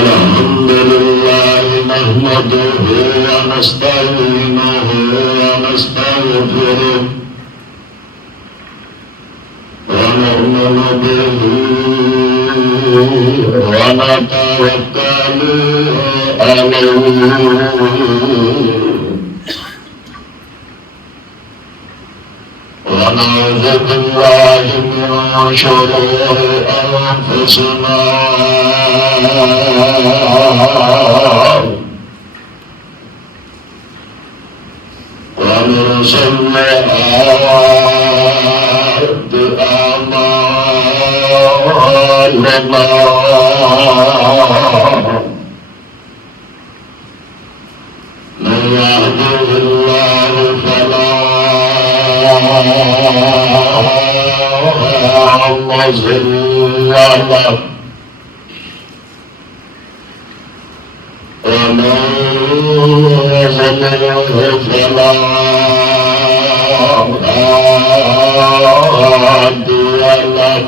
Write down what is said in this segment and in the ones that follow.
الحمد لله نحمده ونستعينه ونستغفره ونؤمن به ونتوكل عليه ونعوذ بالله من شرور أنفسنا ومن سيئات أعمالنا من يهده الله فلا مضل له ومن يضلله فلا هادي له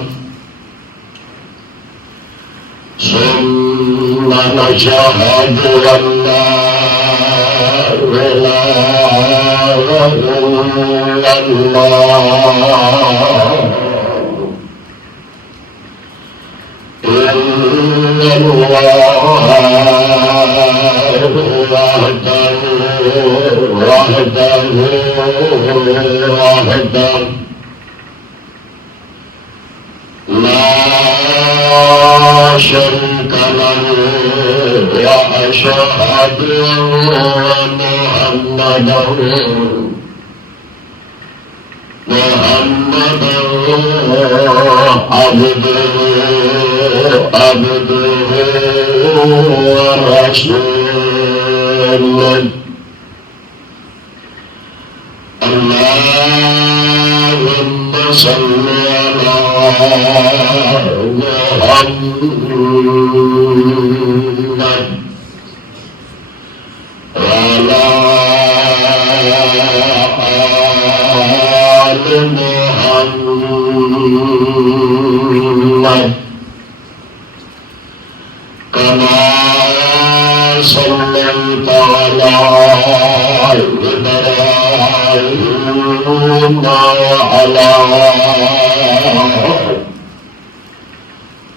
ثم نشهد أن لا إله إلا الله إن الله وحده لا شريك له وأشهد أن محمدا عبده ورسوله اللهم صل على محمد وعلى آل محمد كما صليت على إبراهيم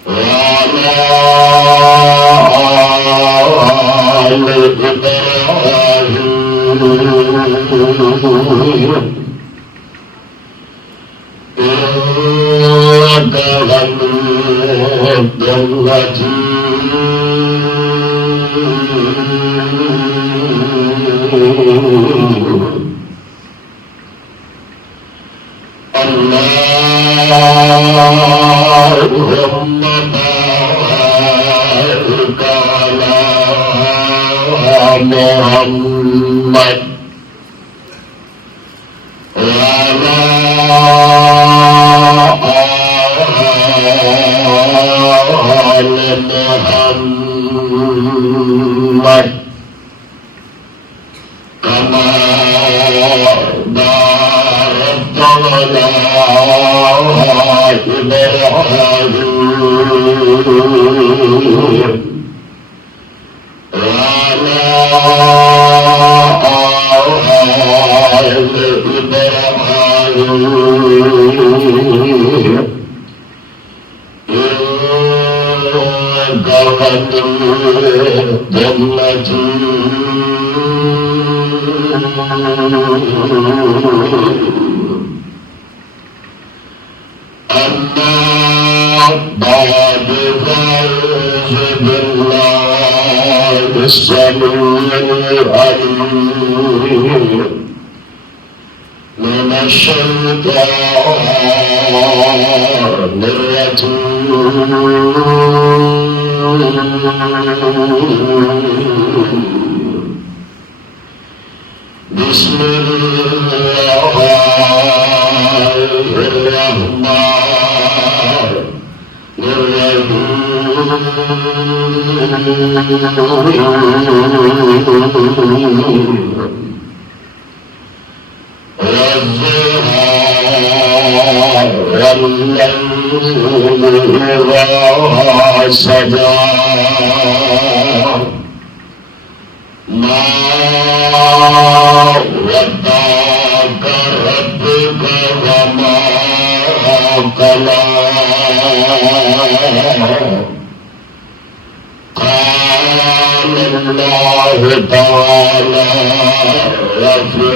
وعلى آل إبراهيم إنك حميد مجيد اللهم بارك على محمد وعلى آل محمد كما باركت على إبراهيم وعلى آل إبراهيم إنك حميد مجيد أما بعد فأعوذ بالله السميع العليم من الشيطان الرجيم بسم الله الرحمن والضحى والليل إذا سجى ما ودعك ربك وما قلى قال الله تعالى وفي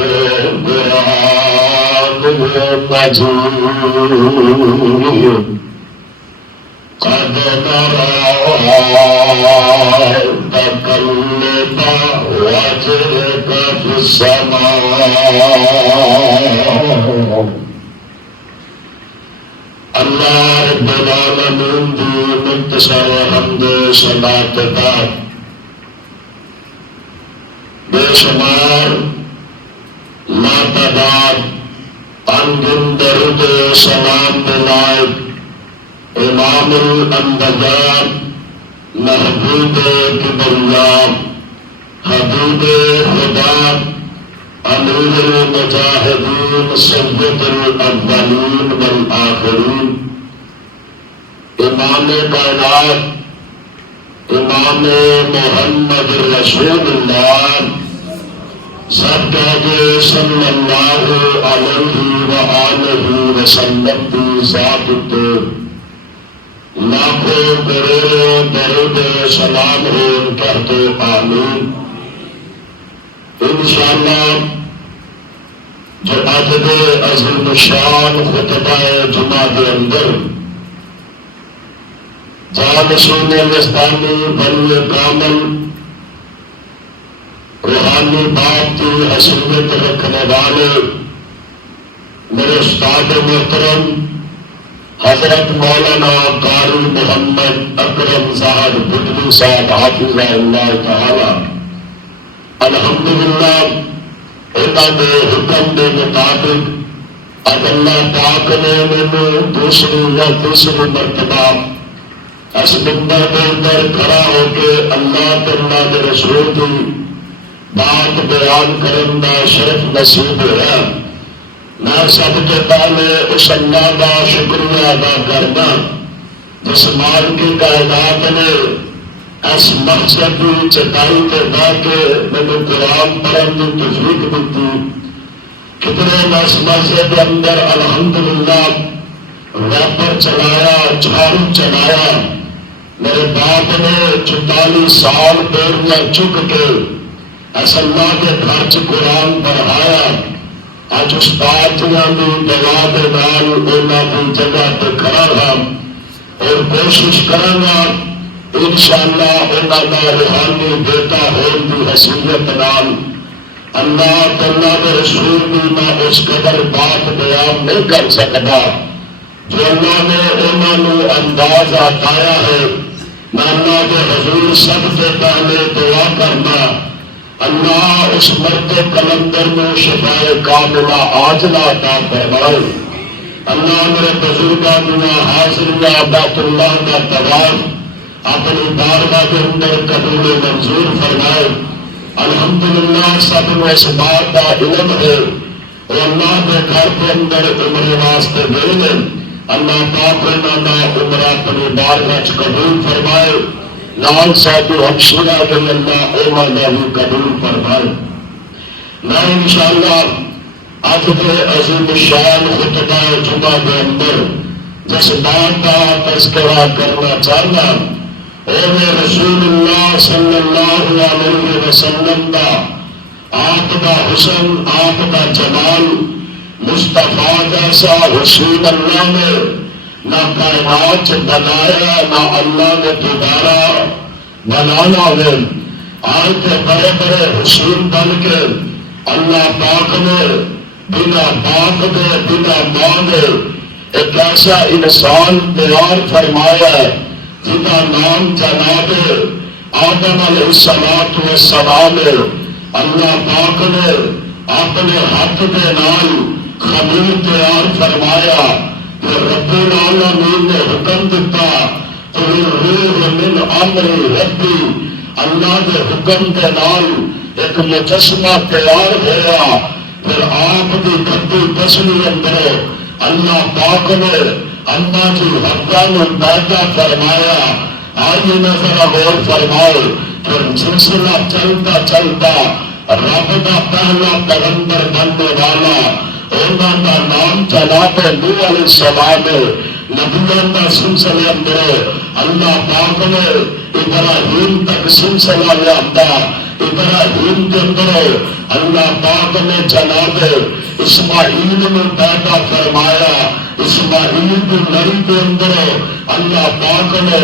المجيد قد نرى تقلب وجهك في السماء اللہ رب العالمین دی منتشر حمد صلات پاک بے شمار لاتعداد انگن درود سلام بلائد امام الانبیاء محبوب کبریاء حبیب خدا امیر المجاہدین سید الاولین والآخرین امام کائنات امام محمد رسول اللہ سب کہتے صلی اللہ علیہ وآلہ وسلم کی ذات تے لاکھوں کروڑوں درود سلام ہو کہتے آمین۔ انشاءاللہ جو آج دے عظیم الشان خطبہ جمعہ کے اندر جانشین مستانی بنی کامل روحانی بات کی حیثیت رکھنے والے میرے استاد محترم حضرت مولانا قاری محمد اکرم صاحب بٹلی صاحب حافظہ اللہ تعالی الحمدللہ انہوں نے حکم کے مطابق اب اللہ پاک نے مجھے دوسری یا تیسری مرتبہ اس منبر کے اندر کھڑا ہو کے اللہ تعالیٰ کے رسول کی بات بیان کرنے کا شرف نصیب ہے۔ میں سب کے پہلے اس اللہ کا شکریہ ادا کرنا جس مال کی کائنات نے اس مقصد کی چٹائی کے بہ کے میرے قرآن پڑھنے کی توفیق دیتی۔ کتنے اس مسجد کے اندر الحمدللہ ریپر چلایا، جھاڑو چلایا، میرے باپ نے 44 سال پیڑیاں چک کے اس اللہ کے گھر چ قرآن پڑھایا۔ اج استاد کی دعا کے نال انہاں کی جگہ پہ کھڑا رہا اور کوشش کروں گا انشاءاللہ انہاں کا روحانی بیٹا ہونے کی حیثیت نال اللہ تعالیٰ کے رسول کی میں اس قدر بات بیان نہیں کر سکتا جو اللہ نے انہوں انداز عطایا ہے۔ میں اللہ کے حضور سب سے پہلے دعا کرنا اللہ اس مرد کلندر میں شفائے کاملہ عاجلہ عطا فرمائے۔ اللہ میرے بزرگاں دنیا حاضریاں بیت اللہ کا طواف اپنی بارگاہ کے اندر قبول منظور فرمائے۔ الحمدللہ سب میں اس بات کا علم ہے اور اللہ کے گھر کے اندر عمرے واسطے گئے اللہ پاک انہاں عمرہ اپنی بارگاہ قبول فرمائے۔ لال صاحب ہمشیرہ کے اللہ انہاں بھی قبول فرمائے۔ میں انشاءاللہ آج کے عظیم الشان خطبہ جمعہ کے اندر جس بات کا تذکرہ کرنا چاہنا اور رسول اللہ صلی اللہ علیہ وسلم کا آپ کا حسن، آپ کا جمال مصطفیٰ جیسا حسین اللہ نے نہ کائنات بنایا نہ اللہ نے دوبارہ بنانا ہے۔ آج کے بڑے بڑے حسین بن کے اللہ پاک نے بنا باپ دے بنا ماں دے ایک ایسا انسان تیار فرمایا ہے جن کا نام جناب آدم علیہ السلام ہے۔ اللہ پاک نے اپنے ہاتھ کے نال خلیل تیار فرمایا تو رب العالمین نے حکم دیتا قل روح من امر ربی، اللہ کے حکم کے نال ایک مجسمہ تیار ہوا۔ پھر آپ کی گدی تسلی اندر اللہ پاک نے اللہ کی حقہ میں پیدا فرمایا. آئیے نہ ذرا غور فرماؤ. پھر سلسلہ چلتا چلتا رب کا پہلا پیغمبر بننے والا انہوں کا نام چلا تو نوح علیہ السلام. نبیوں کا سلسلے اندر اللہ پاک نے ابراہیم تک سلسلہ لیا. ابراہیم کے اندر اللہ پاک نے جناب اسماعیل میں پیدا فرمایا. اسماعیل کی نری کے اندر اللہ پاک نے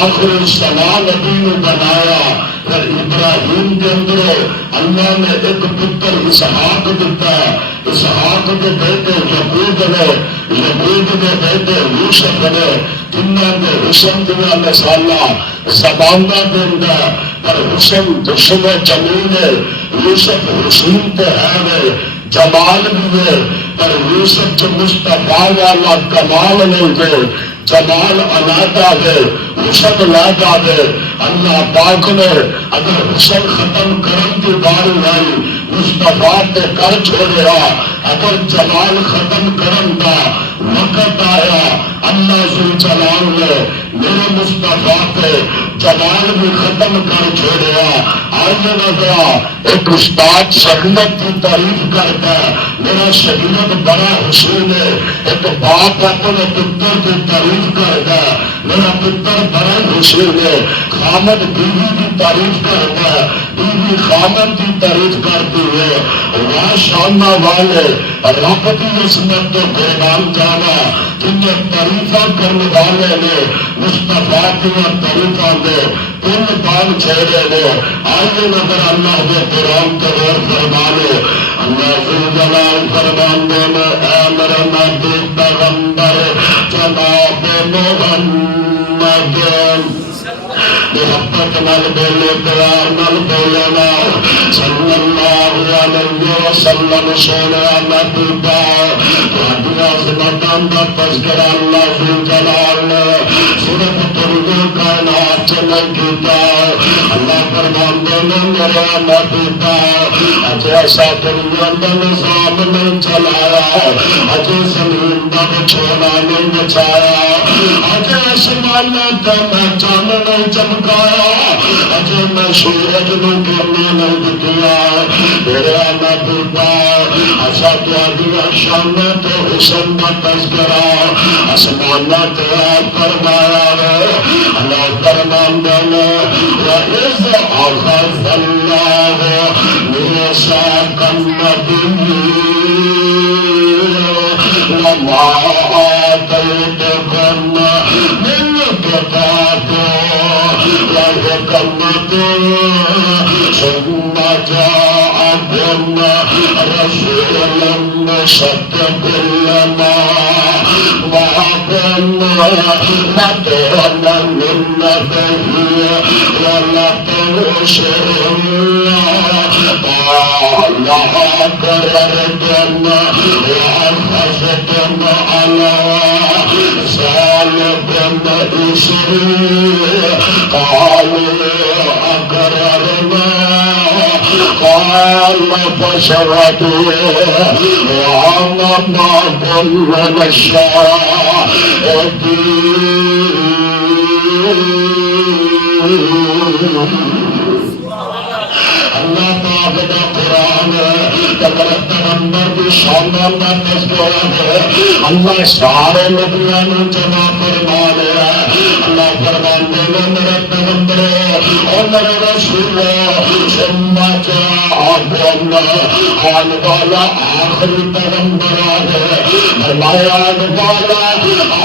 آخر سلا نبی میں بنایا. پھر ابراہیم کے اندر اللہ نے ایک پتر اسحاق دیتا. اسحاق کے بیٹے یعقوب نے، یعقوب کے بیٹے یوسف نے. تینوں نے حسن دیا مثالہ زبانہ دینا. پر حسن جسم جمیل ہے. یوسف حسین تو ہے جمال بھی ہے. پر یوسف جو مصطفیٰ والا کمال نہیں ہے. جمال علیحدہ ہے، حسن علیحدہ ہے. اللہ پاک نے اگر حسن ختم کرن کی باری آئی مصطفیٰ تے کر چھوڑیا. اگر جمال ختم کرن کا وقت آیا اللہ ذوالجلال نے میرے مصطفیٰ پہ جمال بھی ختم کر چھوڑیا. آج نظرا ایک استاد شریعت کی تعریف کرتا ہے میرا شریعت بڑا حسین ہے. ایک باپ اپنے پتر کی تعریف کرتا ہے میرا پتر بڑا حسین ہے. خامد بیوی کی تعریف کرتا ہے بیوی خامد کی تعریف کرتی ہے. وہاں شانہ والے رب کی عصمت تو قربان جانا تمہیں تعریفہ کرنے والے نے مصطفیٰ کی تعریفہ دے تم بال چھوڑے نے. آئیے نظر اللہ کے قرآن کے غور فرما لو. اللہ ذوالجلال فرماندے میں اے میرے نبی پیغمبر جناب محمد محبت نال بولے پیار نال بولے نا صلی اللہ علیہ وسلم. سونے نبی پاک تہاڈیاں عظمتاں دا تذکرہ اللہ ذوالجلال نے صرف دنیا کائنات چ نہیں کیتا. اللہ فرماندے نے میرے نبی پاک اج ایسا دنیا دا نظام نہیں چلایا. اج زمین دا بچھونا نہیں بچایا. اج آسماناں تے میں چاند نہیں چمکایا. اجے میں سورج نو گرنے نہیں دیا. میرے نبی پاک اچھا تہاڈیاں شاناں تے حسن دا تذکرہ آسماناں تے فرمایا ہے. اللہ فرماندے نے وَإِذْ أَخَذَ اللَّهُ مِيثَاقَ النَّبِيِّينَ وَمَا آتَيْتُكُم مِّن كِتَابٍ وحكمة ثم جاءكم رسول مصدق لما معكم لتؤمنن به ولتنصرنه قال أقررتم وأخذتم على ذلكم إصري قالوا أقررنا قال فاشهدوا وأنا معكم من الشاهدين. اللہ پاک دا قرآن پیغمبر کی شانوں کا تذکرہ ہے. اللہ سارے نبیوں نے جمع فرما لیا. اللہ فرماندے نے میرے پیغمبر اور میرے رسول ثم جاءكم آنے والا آخری پیغمبر ہے. فرمایا آنے والا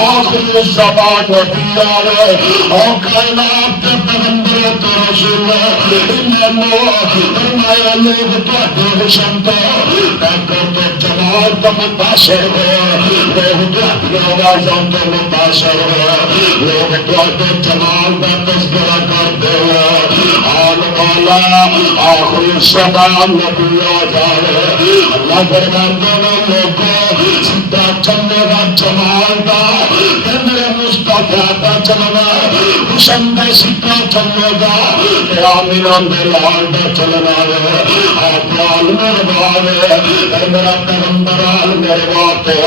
آخری زبان نبی ہے اور کائنات کے پیغمبر کے رسول فرمایا لوگ تہاڈے حسن تو جمال تو متاثر ہوئے. لوگ تہاڈیاں آوازاں تو متاثر ہوئے. لوگ تہاڈے جمال کا تذکرہ کرتے ہوئے. آنے والا آخری زبان نبی آ جائے. اللہ فرماندے نے لوگوں سیدھا چلے گا جمال کا میرے مصطفیٰ آتا چلنا حسن کا سکہ چلے گا آمینہ لال کا چلنا ہے آپ عالم رباوے میرا پیغمبر عالم رباتے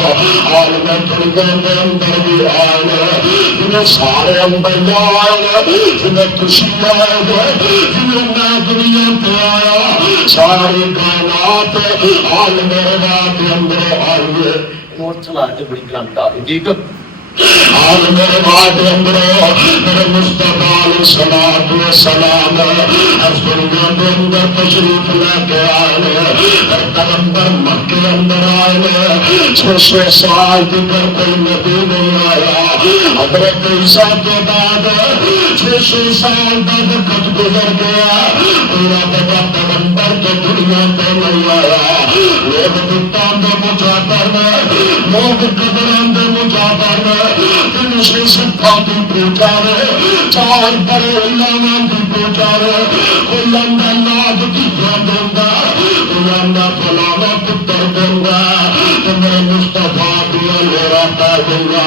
عالم دنیا کے اندر بھی آئے جنہیں سارے انبیاء آئے جنہیں خوشی آئے جنہیں میں دنیا پہ آیا ساری کائنات عالم ربا کے اندر آئے اور چلا کے بڑی گرانتا حقیقت عالم ربا کے اندر میرے مصطفیٰ علیہ السلام اس دنیا کے اندر تشریف لے کے آئے پیغمبر مکے اندر آئے 600 سال دیگر کوئی نبی نہیں آیا حضرت عیسیٰ کے بعد 600 سال بعد کچھ گزر گیا پورا بڑا پیغمبر تو دنیا پہ نہیں آیا لوگ دکان دے مجاہدہ میں لوگ قبران دے مجاہدہ میں سے سکھا بھی پہنچا رہے چار بڑے علامہ بھی پہنچا رہے کوئی اندر ناد کی دوں گا کوئی اندر فلانا پتر دوں گا تو میرے مصطفیٰ بھی میرا دوں گا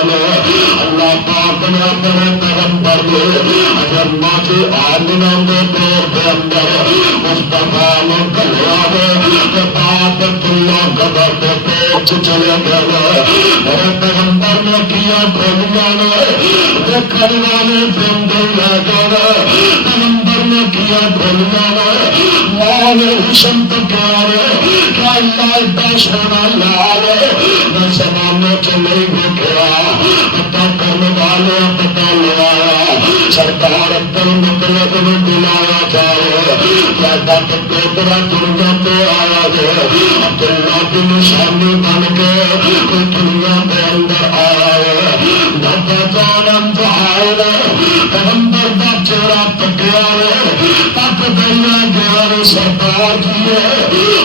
اللہ پاک نے اپنے پیغمبر میں اگر ماضی آمنہ میں دور کے اندر مصطفیٰ نے کلیا میں بابت اللہ قبر کے پیچ چلے گئے میرے پیغمبر نے کیا کھولیا دیکھنے والے بندے لے گئے پیغمبر نے کیا کھولیا لال حسن تو کیا کیا اللہ اتنا سونا لال میں زمانے کے نہیں دیکھا پتا کرنے والے پتا لگایا سرکار عبد المطلب نے بلایا جائے پیدا کرتے بڑا دنیا پہ آیا ہے عبداللہ کی نشانی بن کے کوئی دنیا کے اندر آیا ہے نبضانم آئے پیغمبر کا چہرہ تکیا ہے تک دیا گیا سرکار کیے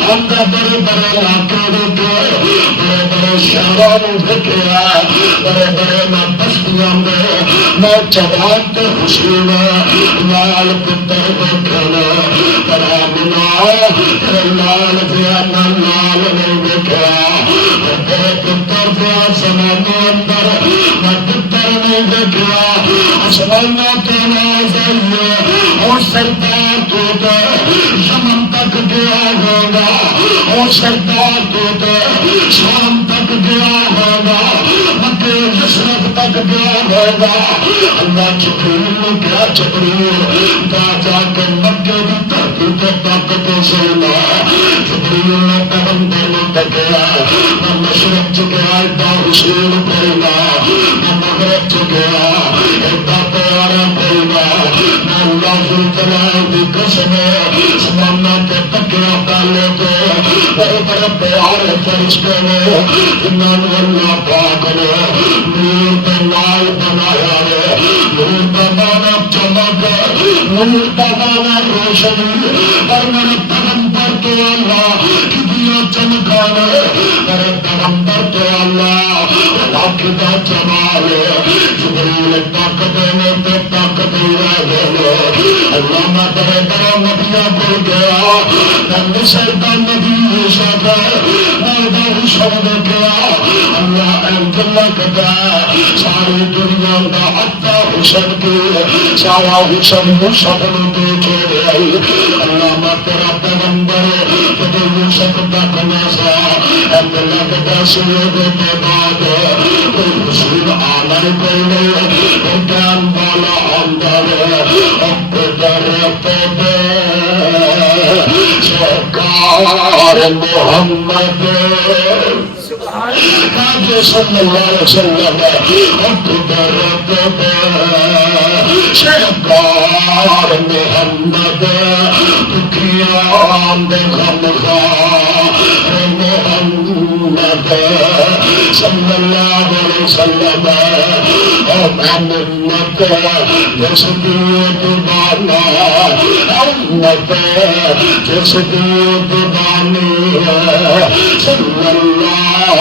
اندر بڑے بڑے علاقے دیکھے بڑے بڑے شہروں دیکھے بڑے بڑے میں بستیاں میں میں جواب کے خوشی میں لال پتر دیکھنا بڑا بنا لال دیا نہ لال نہیں دیکھا بڑے پتر دیا زمانے اندر میں پتر نہیں دیکھا آسمانہ کے ناز آئیے اور سرکار تو دے یمن تک گیا ہوگا اور سرکار تو دے شام تک گیا ہوگا مکہ یثرب تک گیا ہوگا اللہ جبریل کیا جبریل جا کے مکے کی دھرتی پہ طاقت سنا جبریل نے پیغمبر نے تکیا میں مشرق چکیا ایڈا حسین پڑھنا میں مغرب چکیا ایڈا پیارا پڑھنا میں اللہ جلال کی قسم زمانہ کے تکیا پہلے تو بڑے بڑے پیارے فرشتے نے انہوں نے اللہ پاک نے نور کے نال بنایا ہے نور کا مانا چمک نور کا مانا روشنی اور میرے پیغمبر تو اللہ کی دیا چمکانے میرے پیغمبر تو اللہ عقیدہ جمال جبریل طاقت میں تو طاقت ہی رہ گئے اللہ میں بڑے بڑے نبیاں بول گیا میں مصر کا نبی یوسف میں حسن نے کیا اللہ احمد اللہ کہتا ہے ساری دنیا کا اپنا حسن کی سارا حسن یوسف نے دیکھے گئی اللہ میں تیرا پیغمبر تجھے یوسف تک نہ سا احمد اللہ کہتا سیدے کے بعد کوئی حسین آنا ہی کوئی نہیں جان والا اندر سرکار محمد صلی اللہ علیہ وسلم سرکار محمد دکھیان غمخوار محمد صلی اللہ علیہ وسلم امت جس کی دیوانہ امت جس کی دیوانی ہے صلی اللہ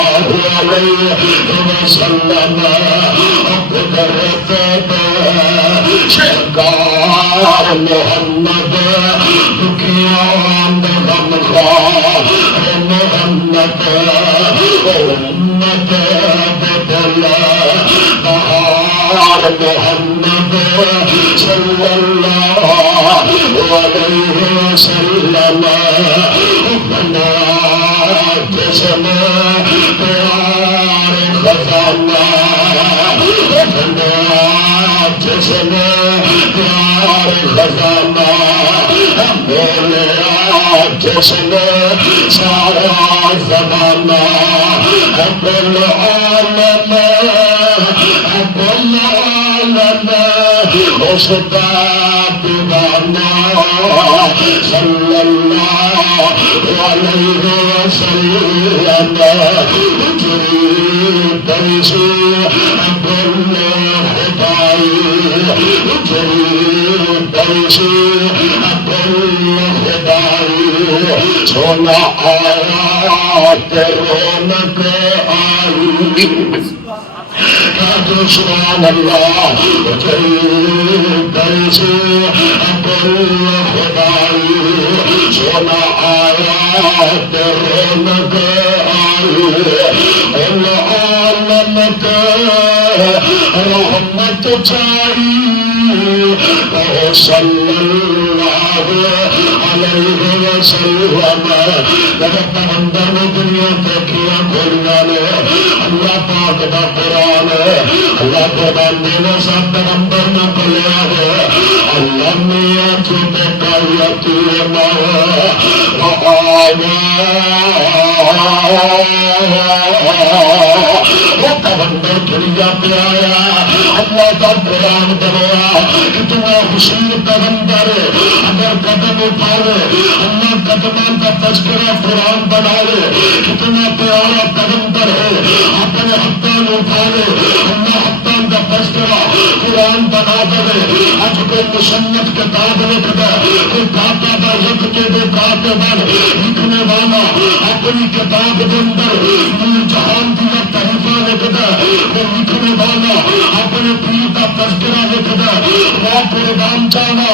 علیہ وسلم قدرت سرکار محمد دکھیان غمخوار محمد امت بدل بہار محمد صلی اللہ علیہ وسلم بنا جسم پیار خزانہ بنا جسم پیار خزانہ بولے جسم سارا زمانہ رب العالم رب العالم اس کا دیوانہ صلی اللہ علیہ وسلم جری پیشی کل خدائی جری پیشی کل خدائی سونا آیا رونق آئی سبحان اللہ کیسے کل خدائی سونا آیا رونق آئی العالم کے رحمت چھائی صلی اللہ علیہ وسلم جب پیغمبر نے دنیا دیکھیا کھولیاں نے اللہ پاک دا قرآن اللہ کے بندے نے سب پیغمبر نے بولیا ہے اللہ میاں چھوٹے کائیتی وہ پیغمبر دنیا پہ آیا اللہ کا قرآن بنایا کتنا حسین پیغمبر اگر قدم اٹھائے اللہ قدمان کا تذکرہ قرآن بنائے کتنا پیارا پیغمبر ہے اپنے حقان اٹھائے اللہ حقان کا تذکرہ قرآن بنا دے آج کوئی مصنف کتاب لکھ دے کوئی کاتب لکھ کے دے کاتب لکھنے والا اپنی کتاب کے اندر نور جہان دیا تحفہ لکھ دے وہ لکھنے والا اپنے پیر کا تذکرہ لکھ دے وہ قربان جانا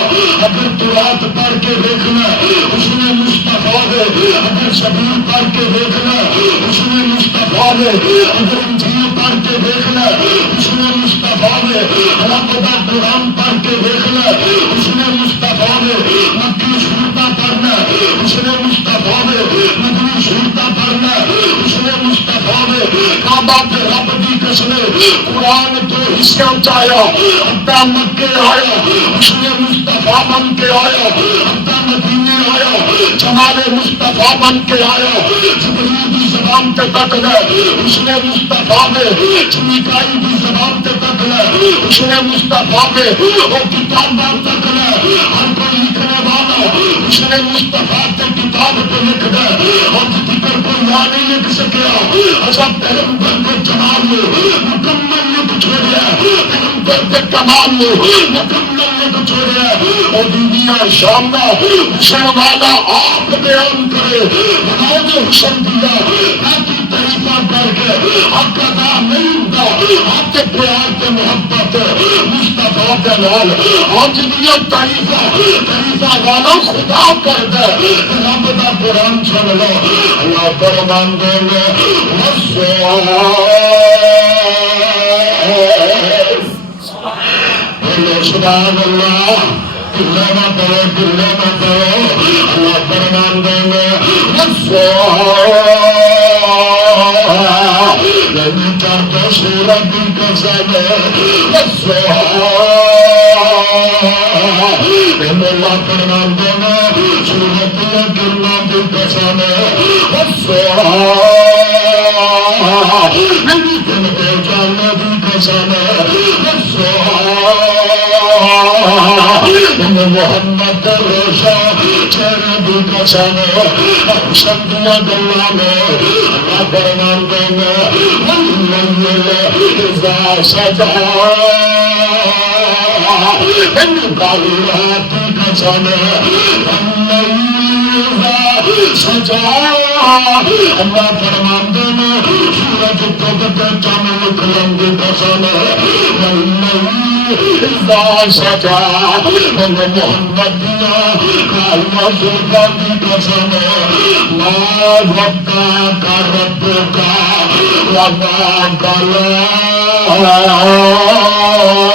اگر قرآن پڑھ کے دیکھ لے اس نے مصطفیٰ دے اگر شبیر پڑھ کے دیکھ لے اس نے مصطفیٰ دے اگر انجیل پڑھ کے دیکھ لے اس نے مصطفیٰ دے رب دا قرآن پڑھ کے دیکھ لے اس نے مصطفیٰ دے مکی صورتہ پڑھنا اس نے مصطفیٰ دے مدنی صورتہ پڑھنا اس نے مصطفیٰ دے کعبہ پہ رب دی قسم قرآن تو حصہ چایا ابا مکے آیا اس نے مصطفیٰ بن کے آیا ابا مدینے آیا جمال مصطفیٰ بن کے آیا جبریل کی زبان پہ تک لے اس نے مصطفیٰ میں میکائیل کی زبان پہ تک لے اس نے مصطفیٰ میں وہ کتاباں تک لے ہر کوئی لکھنے والا اس نے مصطفیٰ کے کتاب پہ لکھ دے اور ذکر کوئی یہاں نہیں لکھ سکیا اچھا پیغمبر کو جمال لو مکمل لکھ چھوڑیا پیغمبر کے کمال لو مکمل لکھ چھوڑیا اور دنیا شاملہ حسن والا آپ بیان کرے بناؤ جو حسن دیا باقی طریقہ کر کے آپ کا نام نہیں ہوتا آپ کے پیار کے محبت مصطفیٰ کے نال آج دنیا طریقہ والا خدا کر دے رب دا قرآن سن لو اللہ فرمان دے لے سبحان اللہ دلے نہ کرو اللہ فرمان دے لے میں چاہتا سورت کی قسم اللہ فرمان دے لے سورت کرنا کی قسم میری دل کو جاننے کی قسم محمد روشا چہرے کی قسم شبدیاں گلا میں اللہ فرمان دے لے سجا کالی رات کی قسم سجا اللہ فرمان دے لے سورج کو چمن کلم کی قسم سجا محمد دیا کالما سوگا کی قسم ما وقتا کا رب کا وما کلا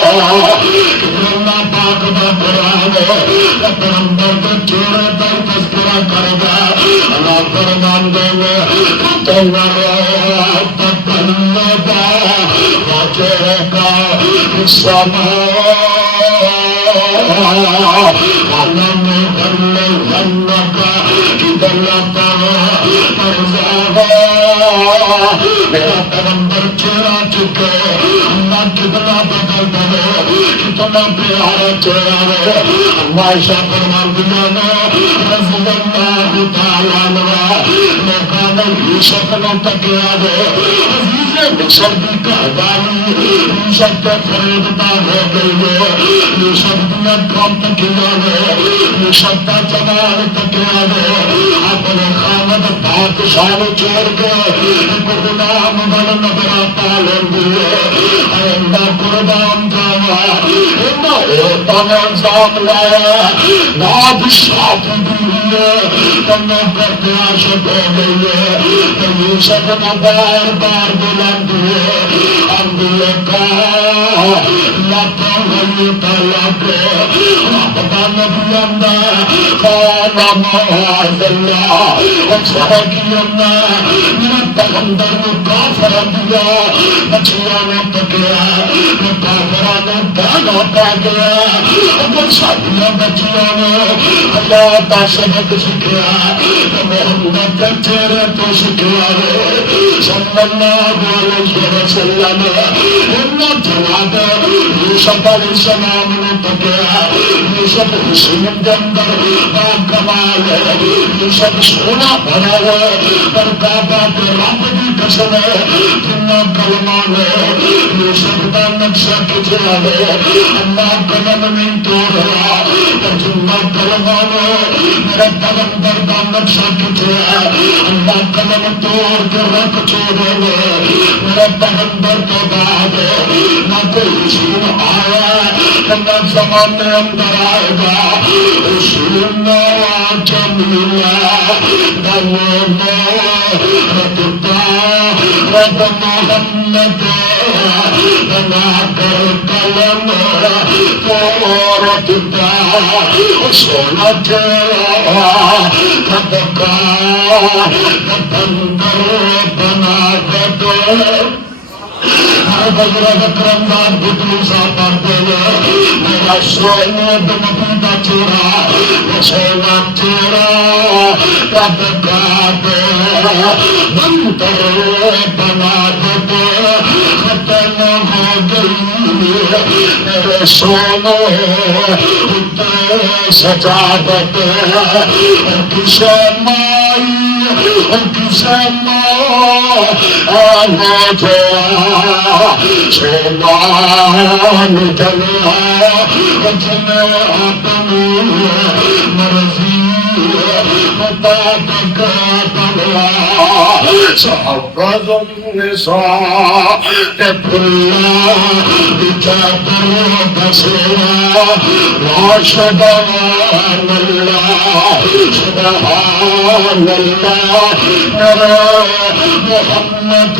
اللہ پاک دا قرآن پیغمبر دے چہرے پر تذکرہ کرے گا اللہ فرماندے نے تقلب وجهك في السماء ولنغلبنك إذا میرا پیغمبر چہرہ چکے اللہ کتنا بدل دے کتنا پیارا چہرہ ہے عائشہ فرماندیاں نے رضی اللہ تعالی عنہا لوکاں نے یوسف نوں تکیا دے عزیز مصر دی کہانی یوسف تے فریب ہو گئی ہے یوسف دیا کام تکیا دے یوسف دا جمال تکیا دے اپنے خامد بادشاہ نوں چھوڑ کے غلام بن نظر پالن دیے اللہ قربان جاوا انہوں انجام لایا بادشاہ کی دیوی تنوں کرتے عاشق ہو گئی ہے یوسف نے بار بار بلند دیے انبیاء کا لاکھوں ولی تعالیٰ کے رب دا نبی اندر قال معاذ اللہ اچھا کی میرا پیغمبر نے کافر دیا بچیاں نے پکیا کافراں نے داغا پا گیا اگر ساتھیاں بچیاں نے اللہ دا سبق سکھیا محمد کے چہرے تو سکھیا صلی اللہ علیہ وسلم انہوں جناب یوسف علیہ السلام نے پکیا یوسف حسین کے اندر کمال ہے یوسف سونا بنا ہے پر کعبہ کے رب کی قسم ہے جنہ کلمہ ہے یوسف کا نقشہ کچھا ہے اللہ قلم نہیں توڑ رہا جنہ کلمہ ہے میرا پیغمبر کا نقشہ کچھا ہے اللہ قلم توڑ کے رکھ چھوڑے میرا پیغمبر تو بعد نہ کوئی حسین آیا نہ زمانے اندر آئے گا حسین جمیلہ دلو رب محمد بنا کر قلم پورت دا سونا چہرہ رب کا بندر بنا دے بزرگ کرمدار بدلو صاحب پڑھتے ہیں میرا سونے بنبی کا چہرہ سونا چہرہ رب کا دے بندر بنا دے ختم ہو گئی میرے سونے سجا دے کسے مائی کسے ماں آنا سومان جلیا جنے اپنی مرضی مطابق بنوا صحبت النساء پھلا چادر دسیا راشدان اللہ سبحان اللہ میرا محمد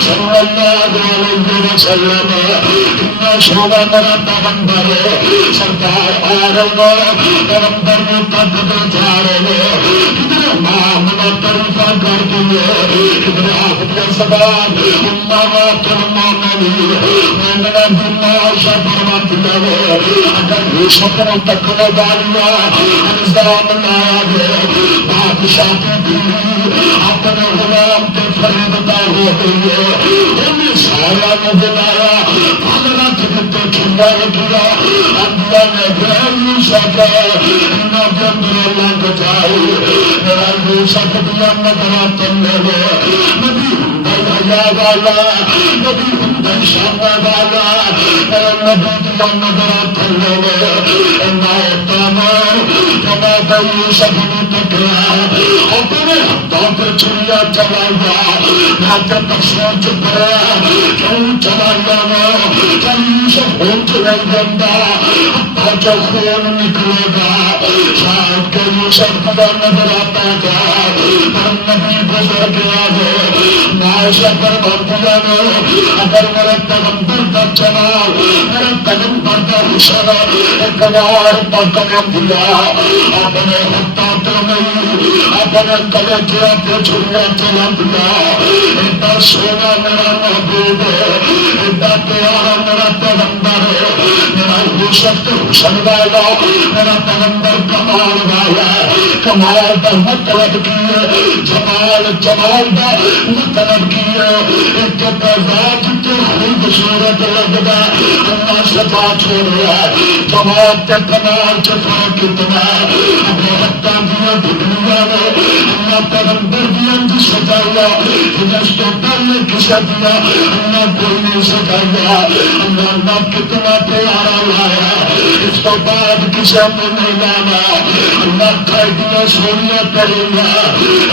صلی اللہ علیہ وسلم اتنا سونا میرا پیغمبر سرکار آ رہے پیغمبر میں تک دے جا رہے کتنے نام نے طریقہ کر دیے کتنے آپ کے سباب امامات المومنین مومنہ دنیا شفرمت لگے اگر یوسف نے تکنے داریا انزام لایا گئے بادشاہ کی بیوی اپنے غلام کے فریبتا ہو گئی ہے انہیں سارا نے بلایا بھاگنا تکتے چھنگا رکھیا انبیاء نے غیر یوسف انہوں کے اندر اللہ بچائی میرا یوسف دیا نظرہ تننے لے نبی ہندر حیاء والا نبی ہندر شامہ والا نبی دیا نظر تھلے جناب یوسف نے ٹکرا اپنے ہاتھوں پہ چڑیا چلایا ہاتھ تفسیر چ پڑا کیوں چلایا جب یوسف اٹھ نہیں دینا ہاتھوں چ خون نکلے گا شاید کہ یوسف کا نظر آتا تھا پر نبی گزر گیا ہے معاشرہ پر بھرتیا نے اگر میرے پیغمبر کا جمال میرے پیغمبر کا حسن ایک بار پکڑ دیا اپنے ہاتھوں پہ نہیں اپنے گلے کیا پہ چھڑیا چلا دیا ایڈا سونا میرا محبوب ہے ایڈا پیارا میرا پیغمبر ہے میرا یوسف تو حسن والا میرا پیغمبر کمال والا کمال کا مطلب کی ہے جمال جمال کا مطلب کی ہے ایک ذات تو خوبصورت لگتا اللہ صفا چھوڑ رہا ہے جمال کے کمال کے فرق کتنا اپنے ہاتھوں دیا دنیا میں اللہ پیغمبر دیا جو سجایا اس کو پہلے کسے دیا اللہ کوئی نہیں سجایا اللہ کتنا پیارا لایا اس کو بعد کسے میں نہیں لانا اللہ کھائی دیا سونیا کرے گا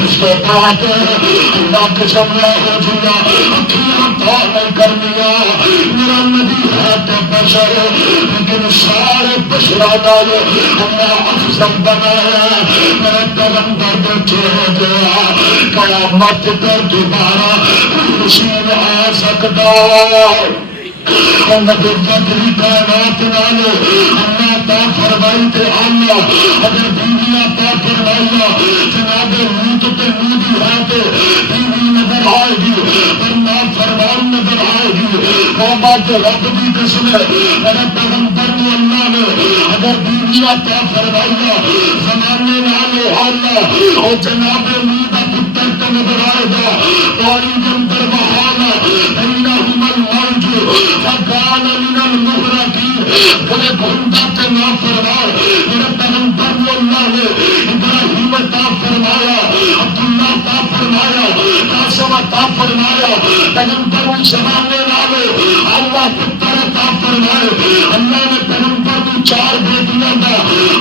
اس کو بعد اللہ کسے میں ہو دیا اکھیاں تو نہیں کر دیا میرا نبی ہے تو بشر لیکن سارے بشرا والے اللہ افضل بنایا میرے پیغمبر بچے ہو گیا قیامت پر دوبارہ خوشی میں آ سکتا نبی بدری کائنات نالے اللہ تا فرمائی تے اللہ اگر بیویاں تا فرمائیا جناب لوط تے لوطی ہے تے بیوی نظر آئے گی ورنہ فرمان نظر آئے گی قوما کے رب کی قسم ہے میرے پیغمبر کو اللہ نے اگر بیویاں تا فرمائیا زمانے نالے اللہ اور جناب لوط کا پتر تے نظر آئے گا پانی کے اندر بہانا بینہم الموج فقال من المغرقين بڑے بندہ تے نہ فرمائے میرے پیغمبر اللہ نے ابراہیم عطا فرمایا عبداللہ عطا فرمایا قاسم عطا فرمایا پیغمبر اس زمانے والے اللہ پتر عطا فرمائے اللہ نے پیغمبر کو 4 بیٹیاں کا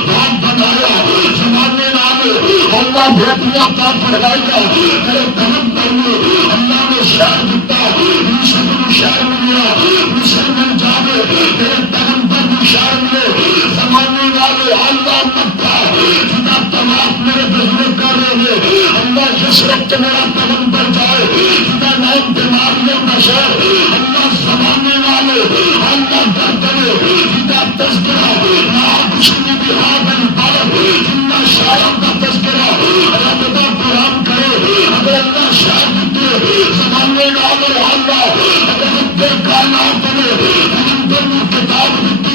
باپ بنایا زمانے والے اللہ بیٹیاں عطا فرمایا میرے پیغمبر نے اللہ نے شہر دیتا یوسف کو شہر ملیا مسلمان جاوے میرے پیغمبر کو شہر ملے زمانے والے اللہ مکہ جدا طواف میرے بزرگ کر رہے ہیں اللہ جس وقت میرا پیغمبر جائے جدا نام بیماریوں کا شہر اللہ زمانے والے اللہ کرتے جدا تذکرہ نام سنی بہار البلد جنہ شاعروں کا تذکرہ رب کا قرآن کرے اگر اللہ شاعر دیتے زمانے والے اللہ اگر رب کائنات میں پیغمبر کو کتاب دیتی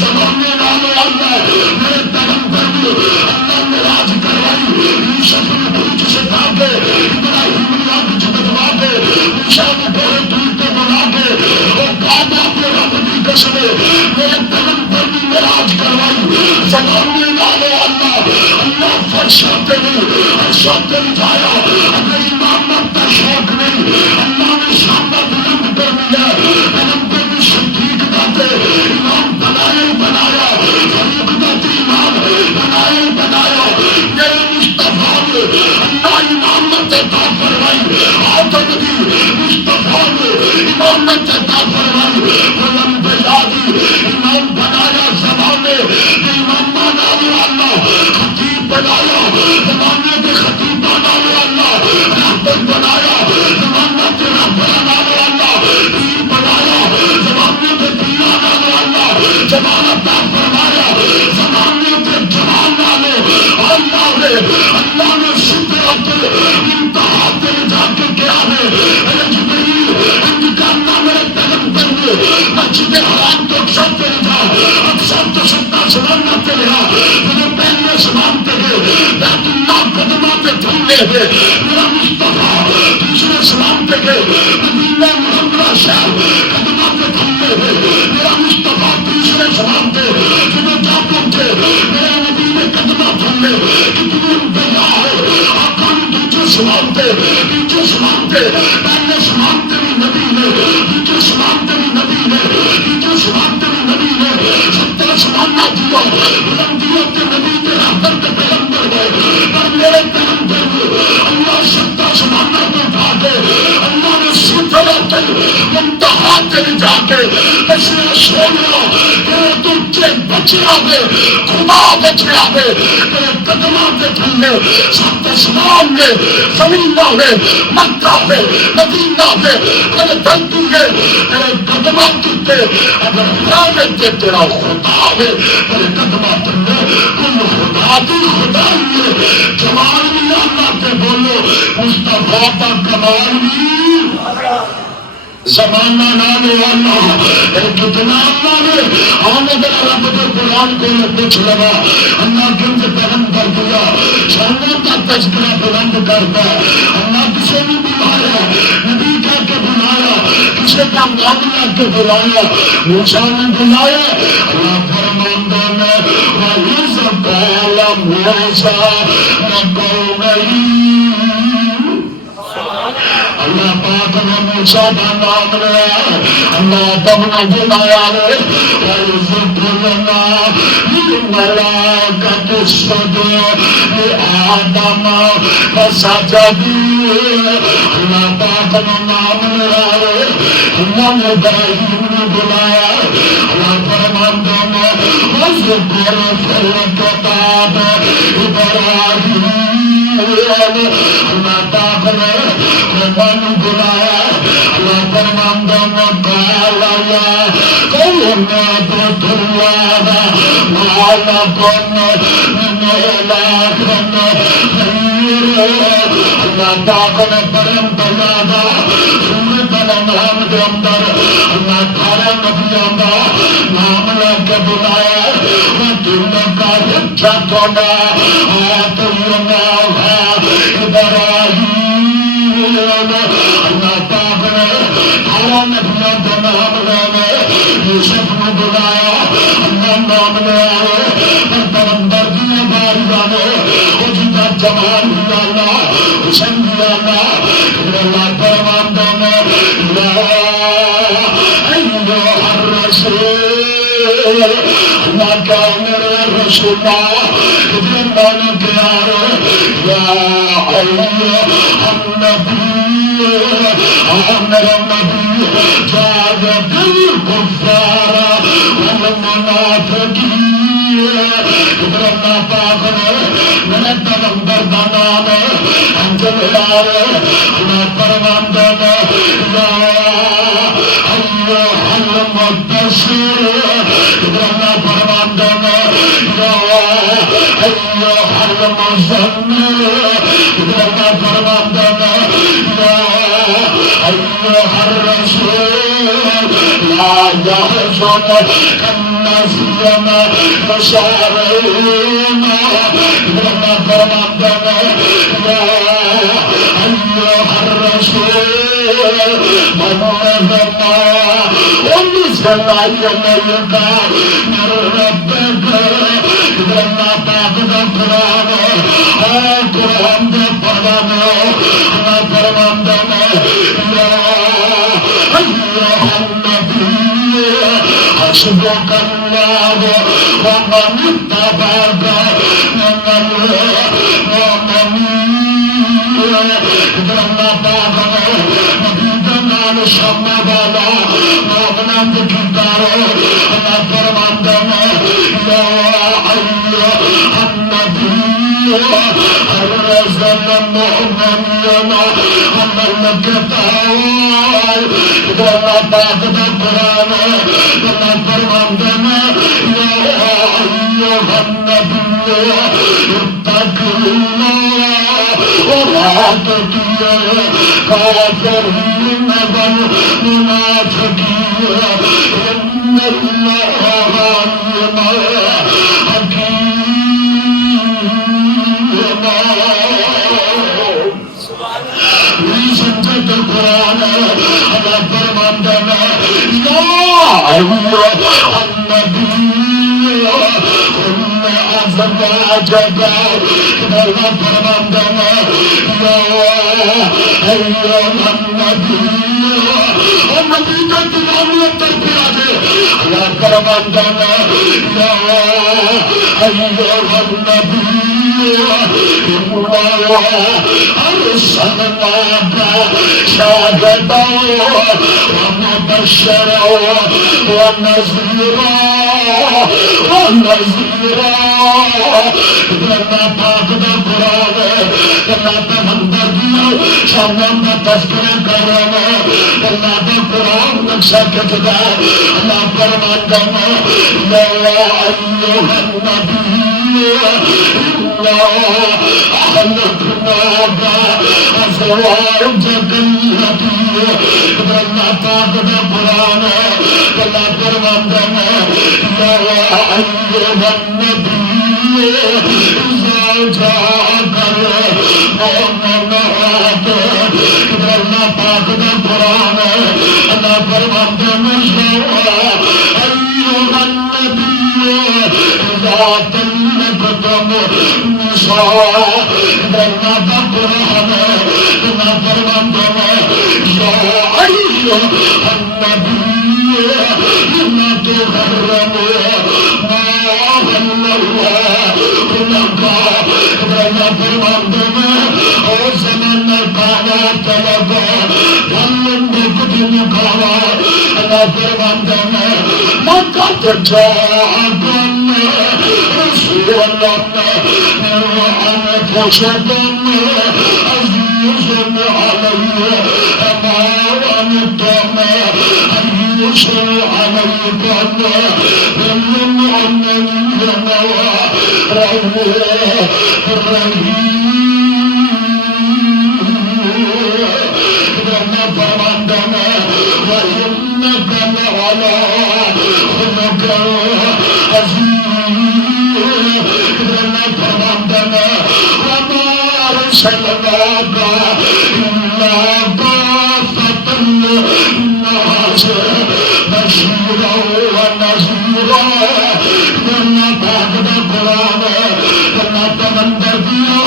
زمانے والے اللہ میرے پیغمبر کو اللہ نے راج کروائی یوسف نے بھوج سے کھا کے ابراہیم نے آگ بدوا کے موسیٰ نے بڑے دور کے بنا کے وہ کعبہ پہ رب کی قسم میرے پیغمبر نے میراج کروائی زمانے والے اللہ اللہ فرشاتے نہیں شاتے اٹھایا اگر امامت کا شوق نہیں اللہ نے شامہ بلند کر دیا پیغمبر نے صدیق داتے امام بنایا فاروق داتے امام بنایا میرے مصطفیٰ نے اللہ امامت عطا فرمائی آدم دی مصطفیٰ نے امامت عطا فرمائی غلام بیادی امام بنایا زمانے امام بنایا اللہ خطیب بنایا زمانے کے خطیب بنایا اللہ رحمت بنایا زمانہ کے رب بنایا اللہ پیر بنایا زمانے کے پیر بنایا اللہ زمانہ عطا فرمایا زمانے کے جمال والے اللہ نے سدرۃ المنتہا پہ جا کے کیا ہے اے جبریل انتقالنا میرے پیغمبر نے مسجد حرام تو اکثر پہ تھا اکثر تو ستا سنانا پہ رہا میرے پہلے سلام پہ گئے بیت اللہ قدمہ پہ تھلے ہوئے میرا مصطفیٰ دوسرے سلام پہ گئے مدینہ منورہ شہر قدمہ پہ تھلے ہوئے میرا مصطفیٰ تیسرے سلام پہ جنہوں جا پہنچے میرا نبی نے قدمہ تھلے کتنی انبیاء ہے آقا نے دوسرے سلام پہ دوسرے سلام پہ پہلے سلام پہ بھی نبی نے دوسرے سلام پہ بھی نبی نے دوسرے سلام بلندیوں کے نبی کے رحمت کے پیغمبر ہے، پر میرے پیغمبر اللہ ستا زمانہ کو اٹھا کے اللہ نے سدرۃ المنتہا کے جا کے ایسے سونا کہ تجھے بچیا دے، خدا بچیا دے، تیرے قدموں کے تھلے سات آسمان میں، زمین میں، مکہ میں، مدینہ میں، تیرے دھرتی میں، تیرے قدموں کے اگر خالق کے تیرا خدا ہے تیرے قدموں کے کل خدا کی خدائی ہے، جمال بھی اللہ کے بولو مصطفیٰ کا کمال بھی زمانہ نانے والا کتنا اللہ نے آمد رب کے قرآن کو کچھ لگا اللہ کیونکہ بلند کر دیا، شانوں کا تذکرہ بلند کرتا ہے، اللہ کسے بھی بلایا نبی کہہ کے بلایا، کسے کا معاملہ کے بلایا، موسیٰ نے بلایا، اللہ فرماندہ میں وَإِذْ قَالَ مُوسَىٰ لِقَوْمِهِ، اللہ پاک نے موسیٰ کا نام لیا، اللہ تم نے بلایا ہے وَإِذْ قُلْنَا لِلْمَلَائِكَةِ اسْجُدُوا لِآدَمَ فَسَجَدُوا، اللہ پاک نے نام لیا ہے، اللہ نے ابراہیم نے بلایا، اللہ فرماندہ میں وَاذْكُرْ فِي الْكِتَابِ إِبْرَاهِيمَ، اللہ پاک نے قربان بلایا، اللہ فرماندہ میں قال یا قوم اعبدوا اللہ ما لکم من الہ غیرہ، اللہ پاک نے برم بلایا سورۃ الانعام کے اندر اللہ 18 نبیوں کا نام لے کے بلایا، وَتِلْكَ حُجَّتُنَا آتَيْنَاهَا إِبْرَاهِيمَ، اللہ پاک نے 18 نبیوں کے نام لینے، یوسف نے بلایا اللہ نام لے آئے، پیغمبر کی باری جانے وہ جیتا جمال بھی اللہ حسن بھی اللہ، اللہ فرماندہ میں یا ایھا الرسول، اللہ کیا میرے رسول اللہ نے کیا یا ایھا النبی، میرے نبی جاہد الکفار والمنافقین، ادھر اللہ پاک نے میرے پیغمبر کا نام انجل لائے، اللہ فرماندہ میں یا ایھا المدثر، ادھر اللہ فرماندہ میں یا ایھا المزمل، ادھر اللہ فرماندہ میں یا ایھا الرسول لا يحزنك الذين يسارعون، اللہ فرماندہ میں یا ایھا الرسول بلغ ما انزل الیک من ربک، اللہ پاک کا قرآن اور قرآن کے پڑھانے، اللہ فرماندہ میں یا ایھا النبی حسبک اللہ ومن اتبعک من المؤمنین، اللہ پاک نے نبی کے نام سامنے والا مومنان کے کردار، اللہ فرماندہ میں یا ایھا النبی حرز المؤمنین علی القتال، اللہ پاک کا قرآن، اللہ فرماندہ میں یا ایھا النبی اتق اللہ ولا تطیع الکافرین والمنافقین ان اللہ علیم قرآن اللہ فرماندہ میں یا ایھا النبی قل ازواجک، اللہ فرماندہ میں یا ایھا النبی، اور نبی کا تمام تربیت ہے، اللہ فرماندانا یا ایھا النبی اللہ ارسلناک شاہدا ومبشرا ونذیرا اللہ پاک دا قرآن ہے اللہ پیغمبر دیا شامن دا تذکرہ کر رہا ہے اللہ دا قرآن نقشہ کتدا اللہ فرماتا ہے یا ایھا النبی اللہ خلقناک ازواجک التی اللہ پاک دا قرآن ہے اللہ فرماتا ہے یا ایھا النبی اذا جاءک المؤمنات اللہ پاک دا قرآن ہے اللہ فرماتا ہے ایھا النبی اذا طلقتم النساء اللہ دا قرآن ہے اللہ فرماتا ہے یا ایھا النبی لا تحرموا ما أحل الله لك اللہ فرماتا ہے اور زمان کانا طلبا دلن بکت نکالا اللہ فرماتا ہے لقد جاءكم رسول من أنفسكم عزيز عليه ما عنتم حريص عليكم بالمؤمنين رؤوف رحيم فرماندانا وإنك لعلى خلق عظيم فرماندانا وما أرسلناك إلا كافة للناس بشيرا ونذيرا اللہ پاک دا قرآن ہے اللہ پیغمبر دیا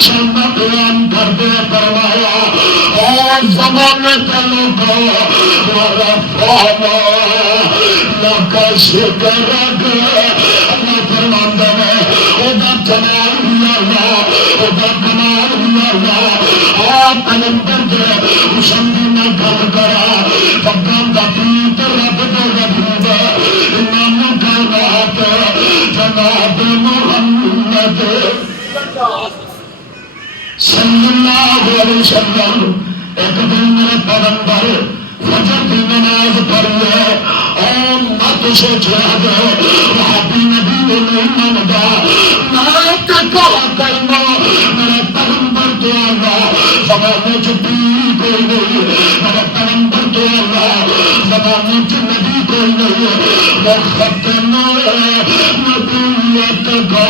سامنا قرآن کرتے فرمایا اور زمانے کا لوگا ورفعنا لک ذکرک اللہ فرماتا ہے اودا کمال ہوا اللہ اودا کمال ہوا اللہ آپ پیغمبر دے حسن نہ گل کرا فقام دا پیت رب دا رب امام کائنات جناب محمد صلی اللہ علیہ وسلم ایک دن میرے پیغمبر فجر کی نماز پڑھیے اور مت سے جہاد وہابی نبی نہیں مانتا میں کہا کرنا میرے پیغمبر تو اللہ زمانے چ دین کوئی نہیں میرے پیغمبر تو اللہ زمانے چ نبی کوئی نہیں وہ ختم نبوت کا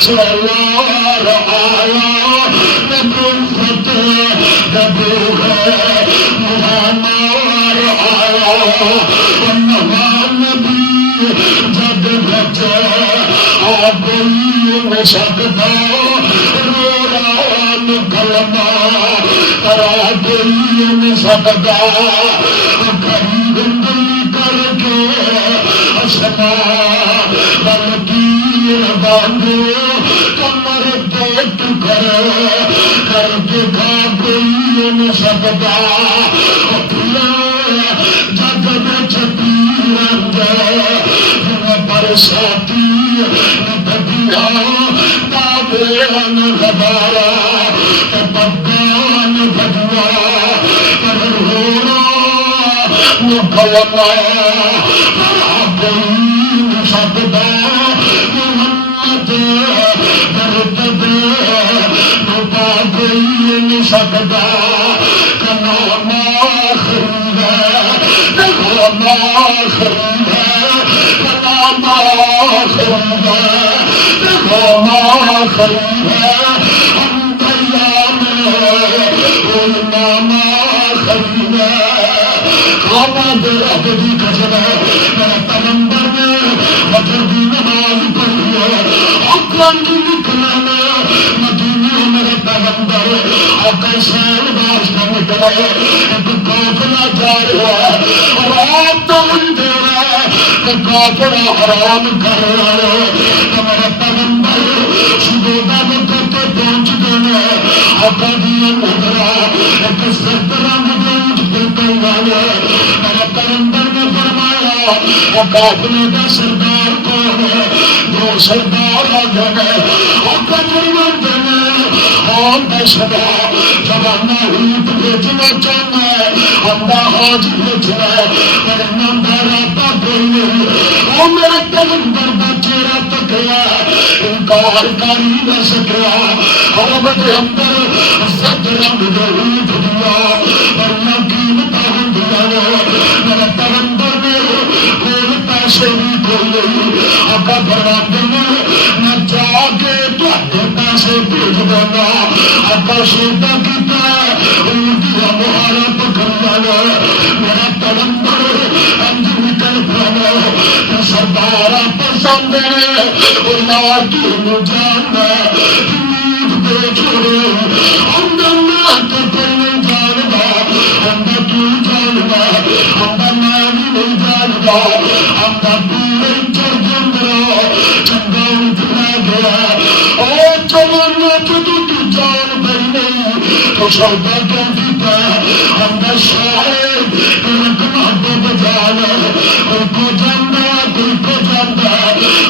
سوار آیا نبوت نبو ہے مہامار آیا نبی جب بچے آ کوئی ہو سکتا روران کلمہ کرا کوئی ہو سکتا کہیں گندی کر کے اسما بلکیر باندھو کمر پیٹ کر دکھا کوئی ہو سکتا جگ میں چھپی رنگ برساتی بدیا تابعان غبارا پگان بدوا پر ہونا مکلمہ کوئی سبدا محمد درد نبا کوئی سبدا کلام آخری ہے کلام آخری ہے کلام آخری ہے کلام آخری ہے ہم تیام امام آخری ہے آباد رب دی قسم ہے میرے پیغمبر نے فجر دی نماز پڑھی ہے اکرم کی نکلنا مدینے میرے پیغمبر آقا سین واسطے نکلے ایک قافلہ جا رہا ہے اور آپ تو ان دے رہا ہے کافر حرام کر رہے ہمارا پیغمبر سجودہ میں کرتے پہنچ گئے آقا دیا نظرہ ایک سرد رنگ دونج دیتے والے میرا پیغمبر نے فرمایا قافلے کا سردار کون ہے دو سردار آ گئے آقا فرمان دینے آن کا سبا جوانا ہوت بھیجنا چاہنا ہے ہمدا حاج بھیجنا ہے ورنہ میرا تا کوئی نہیں وہ میرا پیغمبر کا چہرہ تکیا انکار کر ہی نہ سکیا عرب کے اندر سد رنگ ہوت دیا ورنہ قیمت ہندیا میرا پیغمبر نے کوئی پیسے بھی کوئی نہیں آقا فرماتے ہیں میں جا کے پیسے بھیج دینا آقا سودا کیتا ان کی مہارا پکڑ جانا میرا پیغمبر انج نکل پڑا سردار پسند ہے اللہ کی جاننا دے چھوڑے ہم نہیں جانتا ہم تو جانتا ہم میں نہیں جانتا ہم پورے چڑھ جانا چنگا اٹھنا گیا اور چلانا تو جان گئی نہیں تو سودا کیوں دیتا ہم سارے رکھنا تو بجانا کوئی کو جانا کوئی کو جانا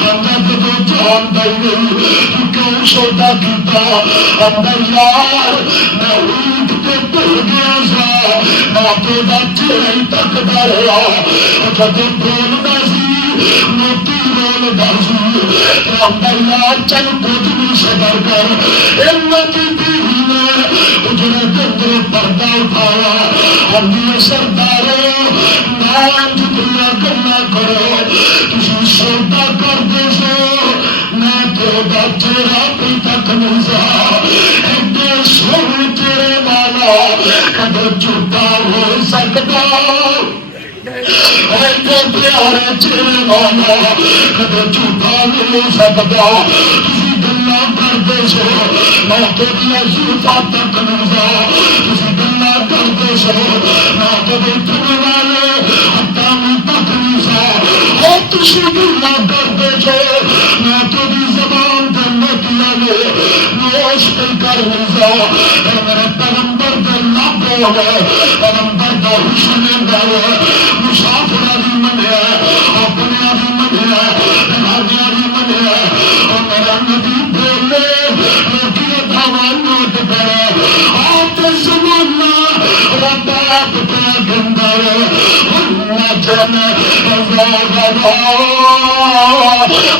ہم تو جان گئی نہیں تو کیوں سودا کیتا ہم یار میں اونٹ کے ٹر گیا سا میں تو چہرہ تکتا رہا جب بولنا سی موتی بولتا سی ہم چل کچھ بھی صبر کر اجڑے اندر پردہ اٹھایا ہم سرداروں نام جتنا کرنا کرو تھی سودا کرتے سو میں تیرا چہرہ کوئی تک نہیں سا ایڈے سونے تیرے والا کدے جھوٹا ہو سکتا ایڈے پیارے چہرے والا کدے جھوٹا نہیں ہو سکتا تھی گلا کرتے سو میں تیریا زلفا تک نہیں سا تھی گلا کرتے سو میں کدے تھوڑے والے ہتھاں تک نہیں سا اور تھی گلا کرتے سو میں تیری زبان کے نتیجے میں نوش کر نہیں سا میرے پیغمبر کے لب ہو گئے پیغمبر کا حسن گئے مسافر بھی منیا اپنے بھی منیا بھاگیا بھی منیا اور میرا نبی بولے روٹی دھاوا نوٹ کرے آپ زمانہ رباب پہ گندر جن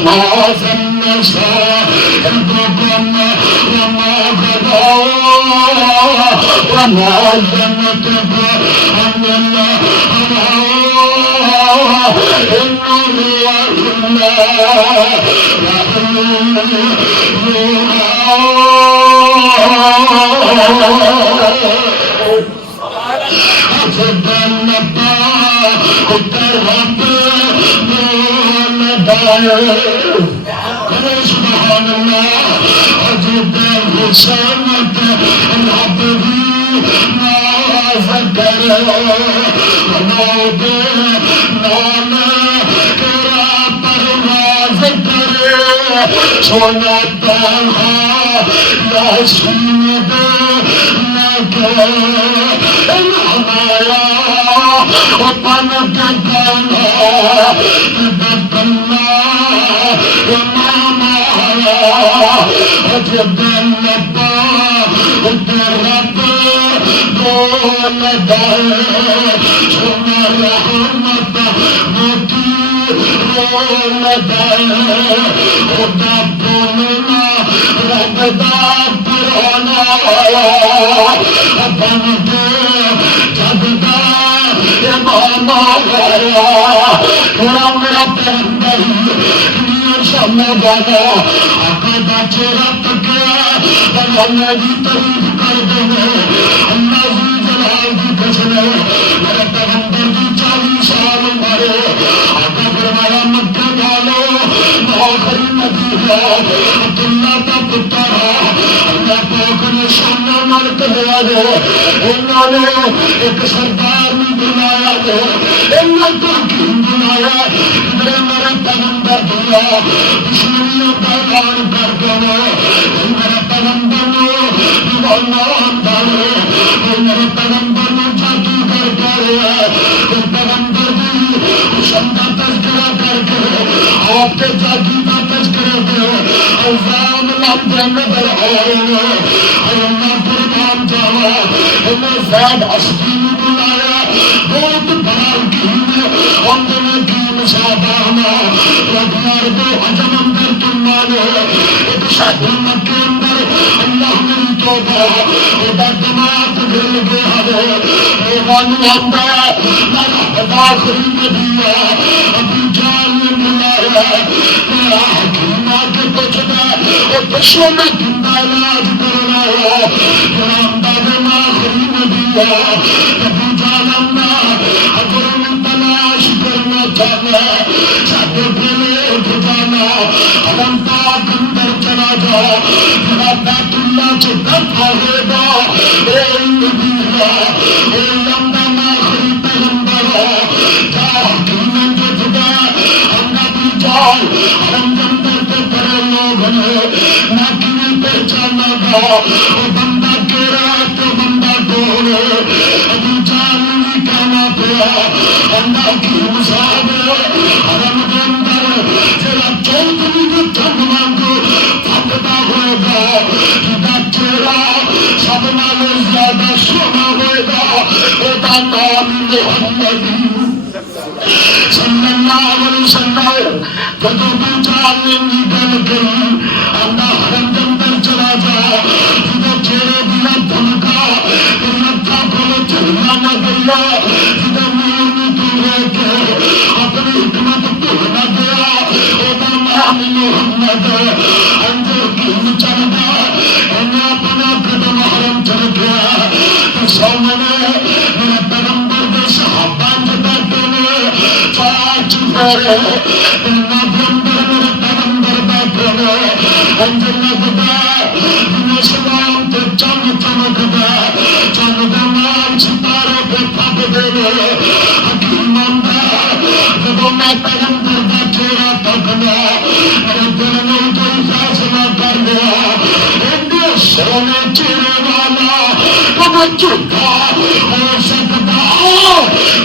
وازن سا گن وما گدا وما جنت سبحان اللہ عجب حسنت رب بھی ناز کرے نود نام تیرا پرواز کرے سونا تاہا یاسین دے لگے ہمارا اپن کے گانا بدلنا جب لبا رب بول دے سنا رحمت موتی رول دے خدا بولنا رب دا پرانا بن کے جب دا امام آیا میرا پیغمبر سامنے والا آقا دا چہرہ تکیا اللہ کی تعریف کر دے اللہ کی جلال کی قسم میرے پیغمبر کی 40 سال مارے آقا فرمایا مکہ والو آخری نبی ہے عبداللہ کا پتر اللہ پاک نے شانہ نال کہا ہے انہوں نے ایک سردار میں بنایا ہے انہوں کو کیوں بنایا میرے پیغمبر دیا دشمنیوں کا اعلان کر دو میرے پیغمبر میرے پیغمبر نے جادوگر کر پیغمبر بھی حسن کا تذکرہ کر کے آپ کے جادو کا تذکرہ دے الزام لمبے نظر آئے اللہ قربان جاوا انہیں زیاد ہستی نے بلایا بہت بڑا اندر کی مسابانہ ربیار دو حجم اندر تم مانے ایک شہر مکہ اندر اللہ میری توبہ ادا دماغ گل گیا ہے روانی اندر میں آخری نبی ابھی جان نے بلایا میرا حکیم آگے کچھ دے اور پشوں میں گندہ علاج کرنا ہے جناب دادے میں آخری نبی ابھی جان اندر اگر میں تلاش کرنا چاہتا ساتھ بولے بجانا ہم پاک اندر چلا جا جناب بیت اللہ سے درد آگے گا اے نبی اے لمبا میں آخری پیغمبر جا حکیم جو جدا ہم نبی جان ہم جندر کے بڑے لوگ ہیں نہ کنہیں پہچانا گا وہ بندہ کیرا تو بندہ کون ہے ابھی جان نہیں کہنا پیا اللہ کی مصاب حرم کے اندر تیرا چودھری کے تھم مانگو پھٹتا ہوئے گا جدا چہرہ سب نالے زیادہ سونا ہوئے گا ادا نام محمد صلی اللہ علیہ وسلم جب بھی جان نے نگل گئی اللہ حرم کے اندر چلا جا جدو چہرے دیا دھمکا لتا کو چلنا نہ گیا جدو میر دور کے اپنی حکمت بھولنا گیا ادا نام محمد اندر کی چل گیا انہیں اپنا قدم حرم چل گیا تو سامنے میرے پیغمبر کے صحابہ بیٹھے نے پانچ میرے پیغمبر میرے پیغمبر بیٹھے نے انجر لگتا سلام تو چند چمکتا چند دمان ستارے پہ پھپ دے حکیم اندر جب میں پیغمبر کا چہرہ تکنا میرے دل نے کوئی فیصلہ کر لیا سونے چہرے والا وہ جھوٹا ہو سکتا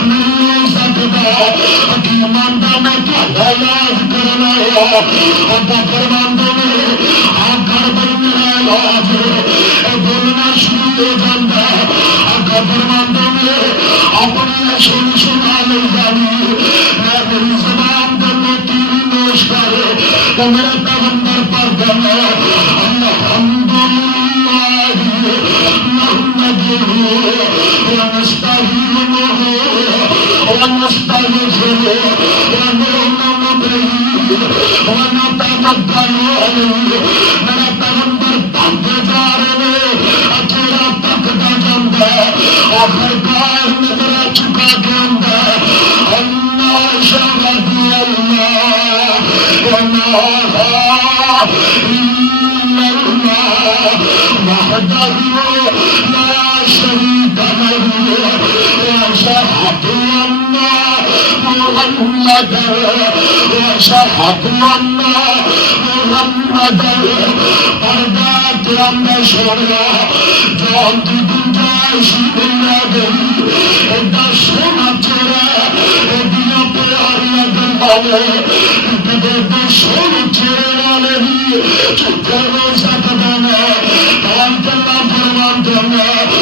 نہیں ہو سکتا حکیم اندر میں کیا علاج کرنا ہے ابا فرماندے نے آ کر بھائی میرا علاج بولنا شروع ہو جاتا آقا فرماندے نے اپنی سنا نہیں جانی میں میری زبان پر میں تیری نوش کر تو میرے پیغمبر پر کرنا میرا پیغمبر بھاگے جا رہے اکیلا تھکتا جاتا آخر کار نظر چکا کے اندر اللہ شہد اللہ وحدہ لا شریک لہ واشہد ان محمد واشہد ان محمد پردہ تیرا سونا جان کی گنجائش مل گئی ایڈا سونا چہرہ ایڈیاں پیاریاں گنبالے ایڈے سونے چہرے والے بھی چکر ہو سکتا ہے کام کرنا فرمان کرنا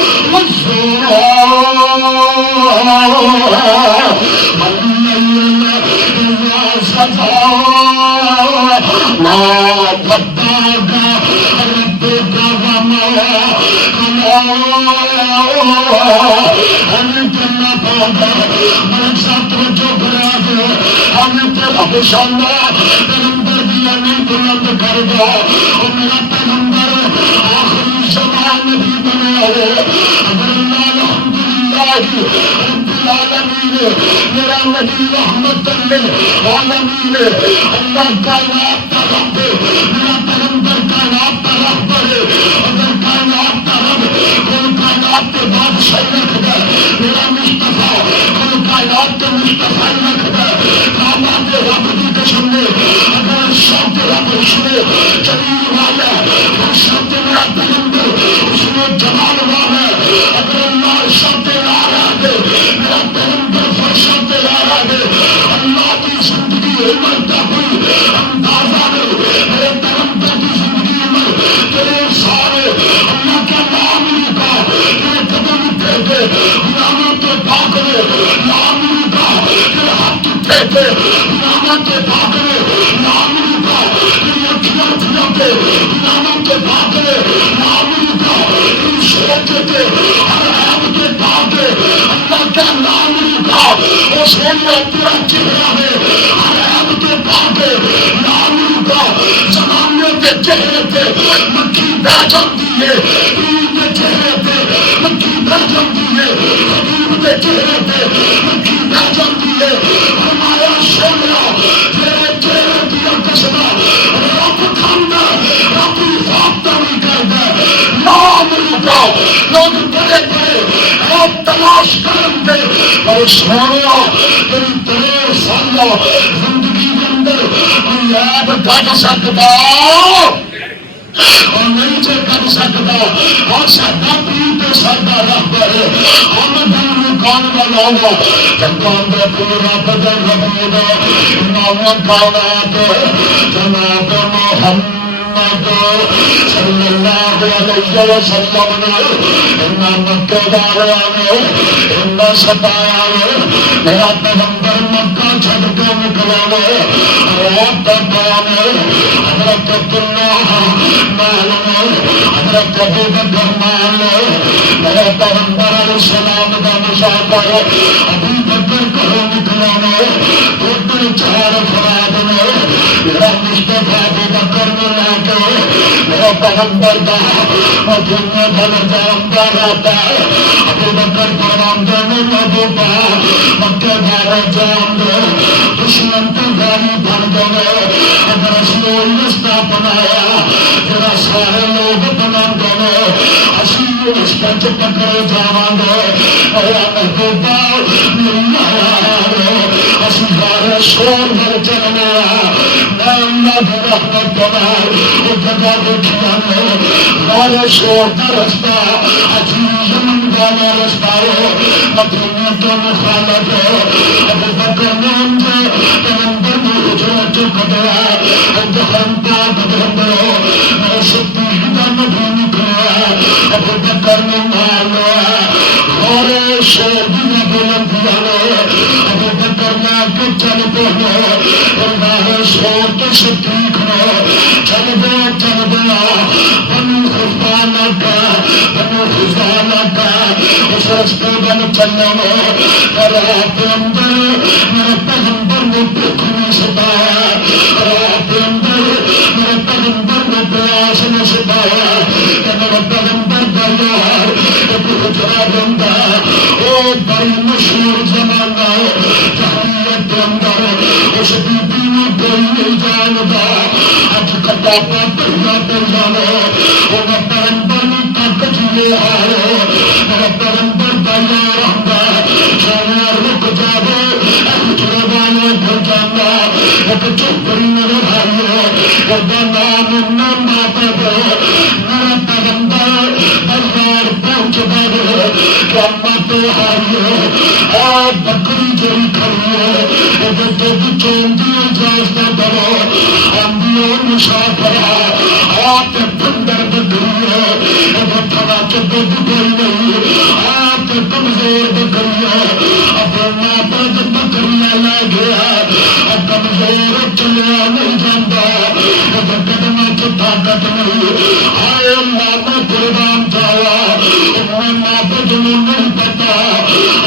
پیغمبر دیا نہیں بلند کر دو اور میرا پیغمبر آخری زمان نبی بنے ہوئے اگر اللہ الحمدللہ رب العالمین میرا نبی رحمت للعالمین اللہ کائنات کا رب میرا پیغمبر کائنات کا رب ہے اگر کائنات کا رب کوئی کائنات کے بادشاہ رکھ دے میرا مصطفیٰ کوئی کائنات کے مصطفیٰ رکھ دے رب کی قسم سنے، اگر شبد رب سنے جلیل والا، وہ شبد میرا پیغمبر اس میں جلال والا، اگر اللہ شبد لا رہا ہے میرا پیغمبر پر شبد لا رہا ہے، اللہ کی زندگی عمر کا کوئی اندازہ نہیں، میرے پیغمبر کی زندگی عمر تیرے سارے اللہ کا نام لکھا تیرے قدم پھیرتے غلاموں کے پاک میں نام لکھا تیرے ہاتھ پھیرتے غلاموں کے پاک میں نام لکھا تیری اکھیاں پھیرتے غلاموں کے پاک میں نام لکھا تیری سوچتے تھے ہر عیب کے پاک اللہ کا نام لکھا وہ سونا تیرا چہرہ ہے ہر عیب کے پاک نام لکھا زمانے کے چہرے پہ مکھی بیٹھ جاتی ہے دین کے چہرے پہ مکھی بیٹھ جاتی ہے حبیب کے چہرے پہ مکھی بیٹھ جاتی ہے فرمایا سونا تیرے چہرے دیا قسمہ رب کھانا رب حفاظت نہیں کرتا نام لکھا لوگ بڑے بڑے آپ تلاش کریں گے اور سونا تیری تیرے سالہ زندگی کے اندر کوئی عیب کٹ سکتا اور نہیں چل کر سکتا اور سادہ پیر تو سادہ رہبر ہے ہم دل کون بناؤں جنگان دے پورا بدل رہا امام کائنات جناب محمد صلی اللہ علیہ وسلم نے مکہ داریاں نے ستایا میرا پیغمبر مکہ چھڑ کے نکلا رات بیان حضرت عبداللہ حضرت ابو بکر مان میرے پیغمبر علیہ السلام کا مسافر ابو بکر گھروں نکلا ادھر چار افراد نے میرا مصطفیٰ ابو بکر نے لا کے میرا پیغمبر کا مدینے کا نظام رہتا ہے ابو بکر فرماتے ہیں ابو بکر مکہ دار جان دے دشمن تو گاڑی بن گئے اگر رسول رستہ بنایا جرا سارے لوگ بنا گئے اسی اس پنچ پکڑے جاواں گے اے محبوبہ میری اسی سارے شور بھر چلنے میں اللہ کی رحمت بنا وہ جگہ دیکھیا نے سارے شور کا رستہ اجی یمن والا رستہ مدینے کے مخالف ابو بکر نے پیغمبر کی حجرت کھڑا جہنم پاک دے میں ستی ہدن بھی نکلا ابو بکر نے مار لیا اور شور بھی بلندیا نے ابو بکر نے کے چل پڑے اللہ شور تو صدیق نے چل گیا بنو حفانہ کا اس رستے بن چلنے میں رات اندر میرے پیغمبر نے دکھ نہیں ستایا رات اندر میرے پیغمبر نے پیاس نہیں ستایا کہ میرے پیغمبر کا یار ایک حجرہ بندہ وہ بڑی مشہور زمانہ جہلیت کے اندر اس بی نے کوئی نہیں جانتا اج کتاباں پڑھنا پڑ جانا وہ پیغمبر نے تک جیے آئے میرا پیغمبر کا یار آتا سونا رک جاوے حجرے والے بھر جانا ایک چوکری نظر آئی وہ نام نہ پہ میرا پیغمبر بازار پہنچ گئے کیا مت آئی اور بکری جی کھڑی ہے چوندی اجازت کرو آندیوں مسافر آپ بندر بکری ہے تھوڑا چپ کوئی نہیں آپ کمزور بکری ہے اپنا پد بکریاں لے گیا کمزور چلیا نہیں جاتا قدم طاقت نہیں آئے ماں قربان جایا ماں بد نہیں پتا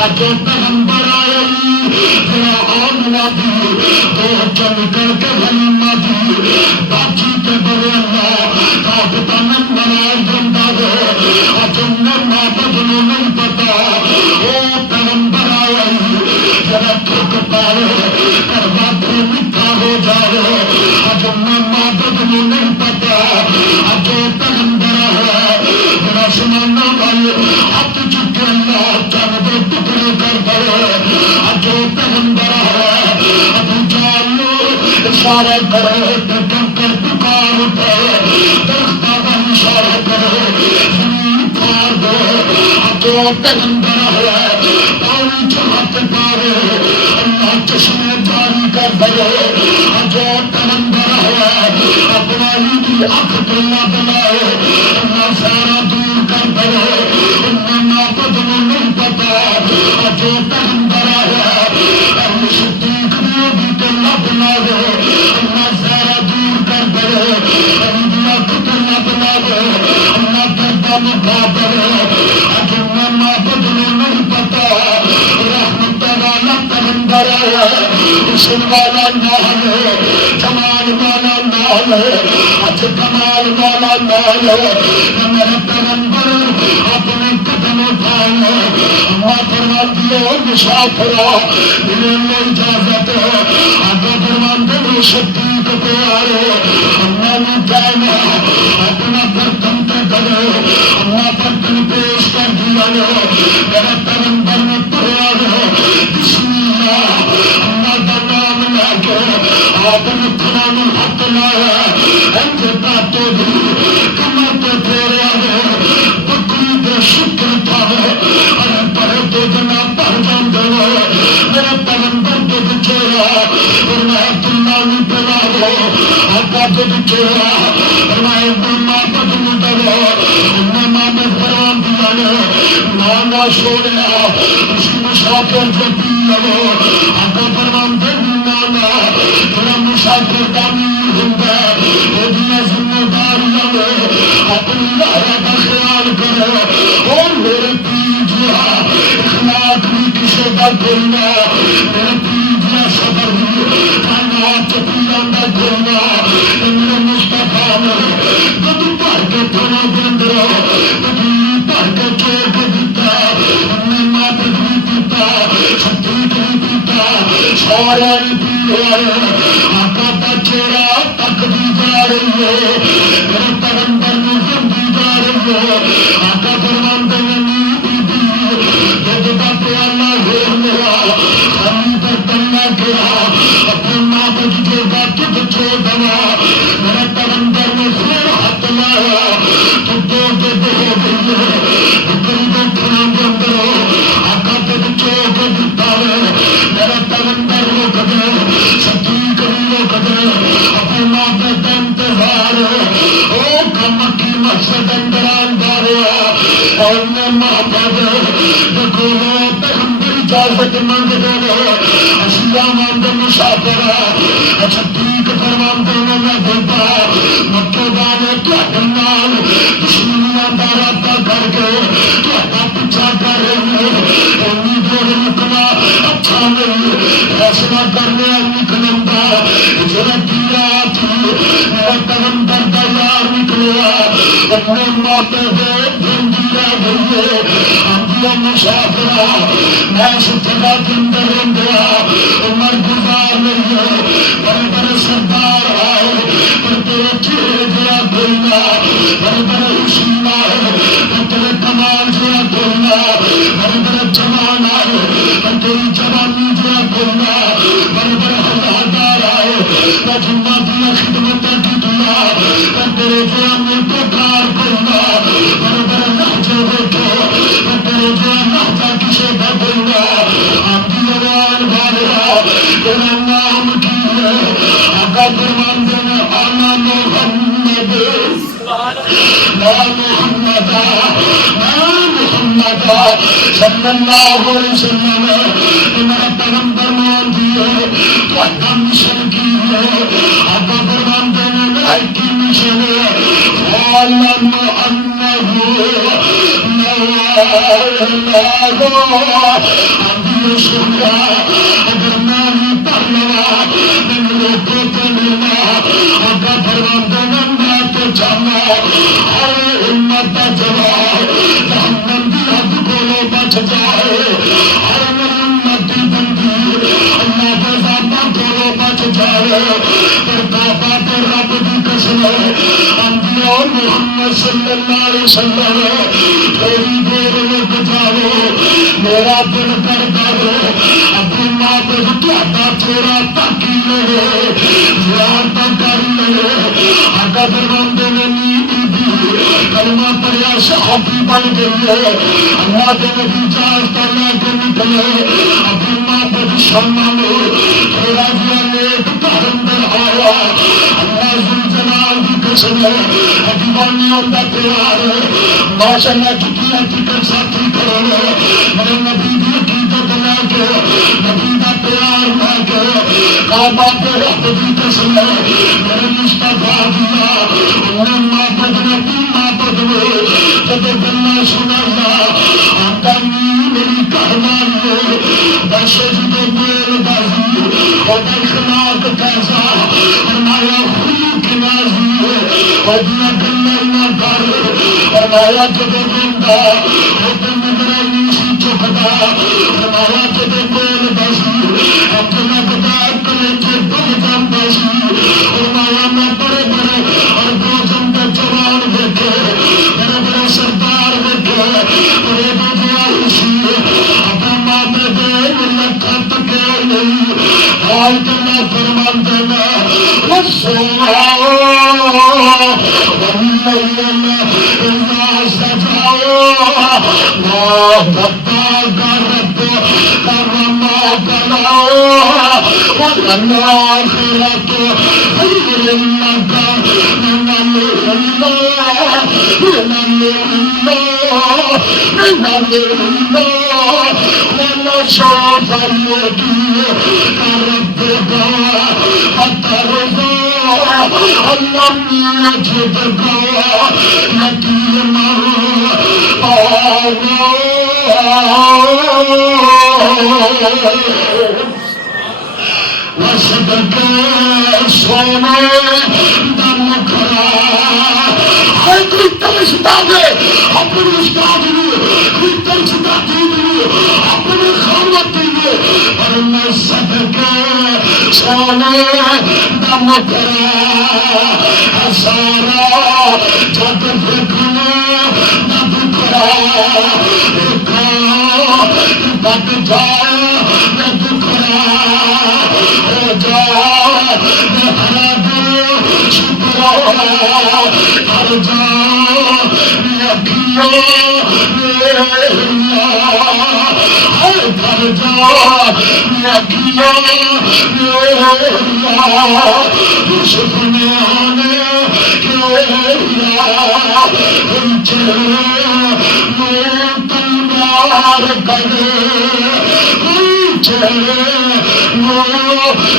اج پیغمبر آئے آمنا دی تو چل کر کے غلیمہ دی باقی کے بڑے اللہ طاقت بنا جاتا ہے اج ماں بد نہیں پتا وہ پیغمبر آیا ذرا تھک پائے پر بات میٹھا ہو جائے اج ماں بد نہیں پتا اج پیغمبر ہے ذرا سمانا والے ہاتھ چکے اللہ چل دے ٹکڑے کر دے اج پیغمبر ہے ابو جان اشارہ کرے تو کر پکار اٹھے درختوں کا اشارہ کرے زمین پھاڑ دے جو پیغمبر ہے پانی چڑھاتے پارے اللہ چشمے جاری کر دے جو پیغمبر ہے اپنائی کی اکھ کلا بنائے اللہ سارا دور کر دے انہیں ناپد میں نہیں پتا جو پیغمبر ہے صدیق بھی کلا بنا دے اللہ سارا دور کر دے اللہ اکھ کلا بنا دے اللہ دردا مٹھا دے ناپد میں نہیں پتا رحمت والا پیغمبر ہے حسن والا نال ہے جمال والا نال ہے اچھا کمال والا نال ہے میرے پیغمبر اپنے قدم اٹھائے اللہ فرماتی ہے مسافرا ملنے اجازت ہے آگے فرماتے ہیں صدیق پہ آئے اللہ نے کہنا اپنا برتن پہ کرے اللہ برتن پیش کر دیا ہے میرے پیغمبر نے پڑھا ہے بسم اللہ اللہ کا نام لے کے آپ نے قرآن حق لایا ایسے باتوں بھی کمر پہ پھیرا ہے بکری دے شکر تھا اور پڑھے تو جناب پڑھ جاندے میرے پیغمبر کے بچورا اور میں اللہ نہیں پڑھا ہو آقا کے بچورا اور میں ماں بدل ڈرو میں ماں میں فرمان دیا نانا چھوڑیا اسی مسافر جو پی لو آقا فرمان دے نانا تھوڑا مسافر کا میر ہوگا یہ ذمہ داریاں اپنی لایا کا خیال کرو اور میرے پیجیا اخلاق بھی کسی کا گھرنا میرے پیجیا صبر بھی کھانا چپیاں کا گھرنا میرے مصطفیٰ نے کبھی پڑھ کے تھوڑا دن رہو کبھی پڑھ کے چوک دیتا اپنے ماں پہ بھی پیتا ستی بھی پیتا سارا بھی پی رہے آقا کا چہرہ تک بھی جا رہی ہے میرے پیغمبر نے زندگی جا رہی ہے آقا فرماتے ہیں نیند بھی جب کا پیالہ ہو میرا خالی پر تنہا گرا اپنے ماں بچ کے بات چھوڑ دوا میرے پیغمبر نے پھر ہاتھ لایا تو دو ہو گئی ہے قریب کھڑا کے اندر آقا کے بچوں کو دیتا ہے میرا پیغمبر وہ کدے سچی کری وہ کدے اپنی ماں پہ انتظار او کم کی مقصد اندر اندار اور نے ماں پہ دیکھو پیغمبر اجازت مانگ دے اشیا مانگ مسافر چھٹیک فرمان دینے میں دیتا مکے والے نال دشمنیاں کا رابطہ کر کے پیچھا کر رہے ہیں دور نکلا اچھا نہیں فیصلہ کرنے نکلوں گا ہجرت کی رات میرا پیغمبر کا یار نکلیا اپنے ماتے ہوئے زندگی رہ گئی ہے آندیا مسافرہ میں اس جگہ کے اندر رہ گیا عمر گزار نہیں ہے بڑے بڑے سردار آئے پر تیرے چہرے دیا بولنا بڑے بڑے حسین آئے پر تیرے کمال دیا بولنا بڑے بڑے جوان آئے پر تیری جوانی دیا بولنا بڑے بڑے ہزاردار آئے پر جنہ دیا خدمت کی دیا پر تیرے دیا میں پکار بولنا بڑے بڑے لہجے دیکھو پر تیرے دیا لہجہ کسے کا بولنا آتی لگان بھارا تیرا نام کی ہے آقا فرمان دینا آنا محمد لا محمد صلی اللہ علیہ وسلم میرا پیغمبر مان دیے تو اڈا مشن کی ہے آقا فرمان دینا لائک کی مشن ہے عالم انہو لا سنیا اگر میں نہیں پڑھ لگا میں لوگوں کو لینا آقا فرمان دینا میں تو جانا ہر امت کا جواب جہنم کی حد کو بچ جائے ہر امت کی بندی اللہ کے ذاتہ کو بچ جائے پر بابا تو رب کی قسم انبیاء محمد صلی اللہ علیہ وسلم تھوڑی دیر رک جاؤ میرا دل کر دو اپنی ماں پہ تھوڑا تھوڑا تاکی لے کلمہ پڑھیا صحابی بن گئی ہے. اللہ کے نبی اجازت لے کے نکلے اپنی ماں پر شامہ میں تھوڑا جہا لیٹ گھر اندر آیا. اللہ ذوالجلال کی قسم ہے دیوانی ہوتا پیار ہے ماشاء اللہ جتنی حقیقت ساتھی کرو میرے نبی کی حقیقت لے کے نبی کا پیار لے کے کعبہ پہ رب کی قسم ہے میرے مصطفیٰ دیا انہیں محبت نے تین محبت میں جب گلا سنا آتا نہیں میری کہانی بس جدو دیر بازی اور اخلاق کیسا فرمایا خوب کی نازی اور دیا گلا نہ کر فرمایا جب گندا اور دن نگر نیسی چکتا فرمایا جب دیر بازی اپنا بتا کرے تھے بڑھ جان بازی فرمایا میں بڑے بڑے اور دو جنگ جوان دیکھے بڑے بڑے سردار دیکھے بڑے بڑے خوشی اپنا ماں پہ دے لکھا تکے نہیں حال کرنا فرمان دینا رسولہ واللیل اذا سجاؤ ما بتا رب کرما کلاؤ والآخرت خیر لک من اللہ ولسوف يعطيك ربك فترضى ألم يجدك يتيما وصدق سونا دم کھڑا ہے کوئی ترستا دے اپنے استاد کوئی ترستا دے اپنے خامت دے اور میں صدقے سونے دم کھڑا سارا جب فکرنا دم کھڑا بد جائے نہ دکھڑا ہو جا ہر دل شکر ہر جا اکھیوں ہر گھر جا اکھیوں سپنے آنے تلوار کرے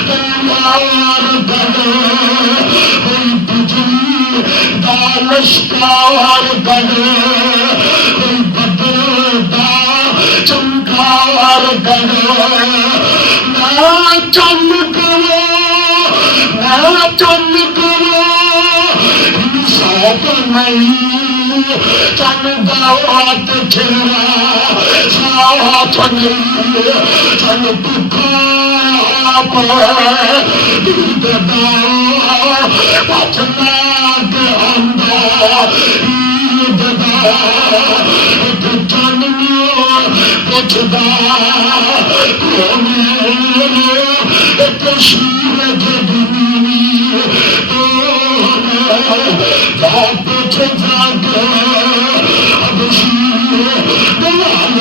تلوار کرے بجلی دانشکار کرے بدر دا چمکار کرے نہ چل کرو نہ چل کرو انصاف نہیں چل بات چہرہ ساتھ نہیں چل دکھا ددا پچنا کے اندر ددا چنیا پچھدا کون کشمیر جدنی پوچھ جاگ اب شیر دلال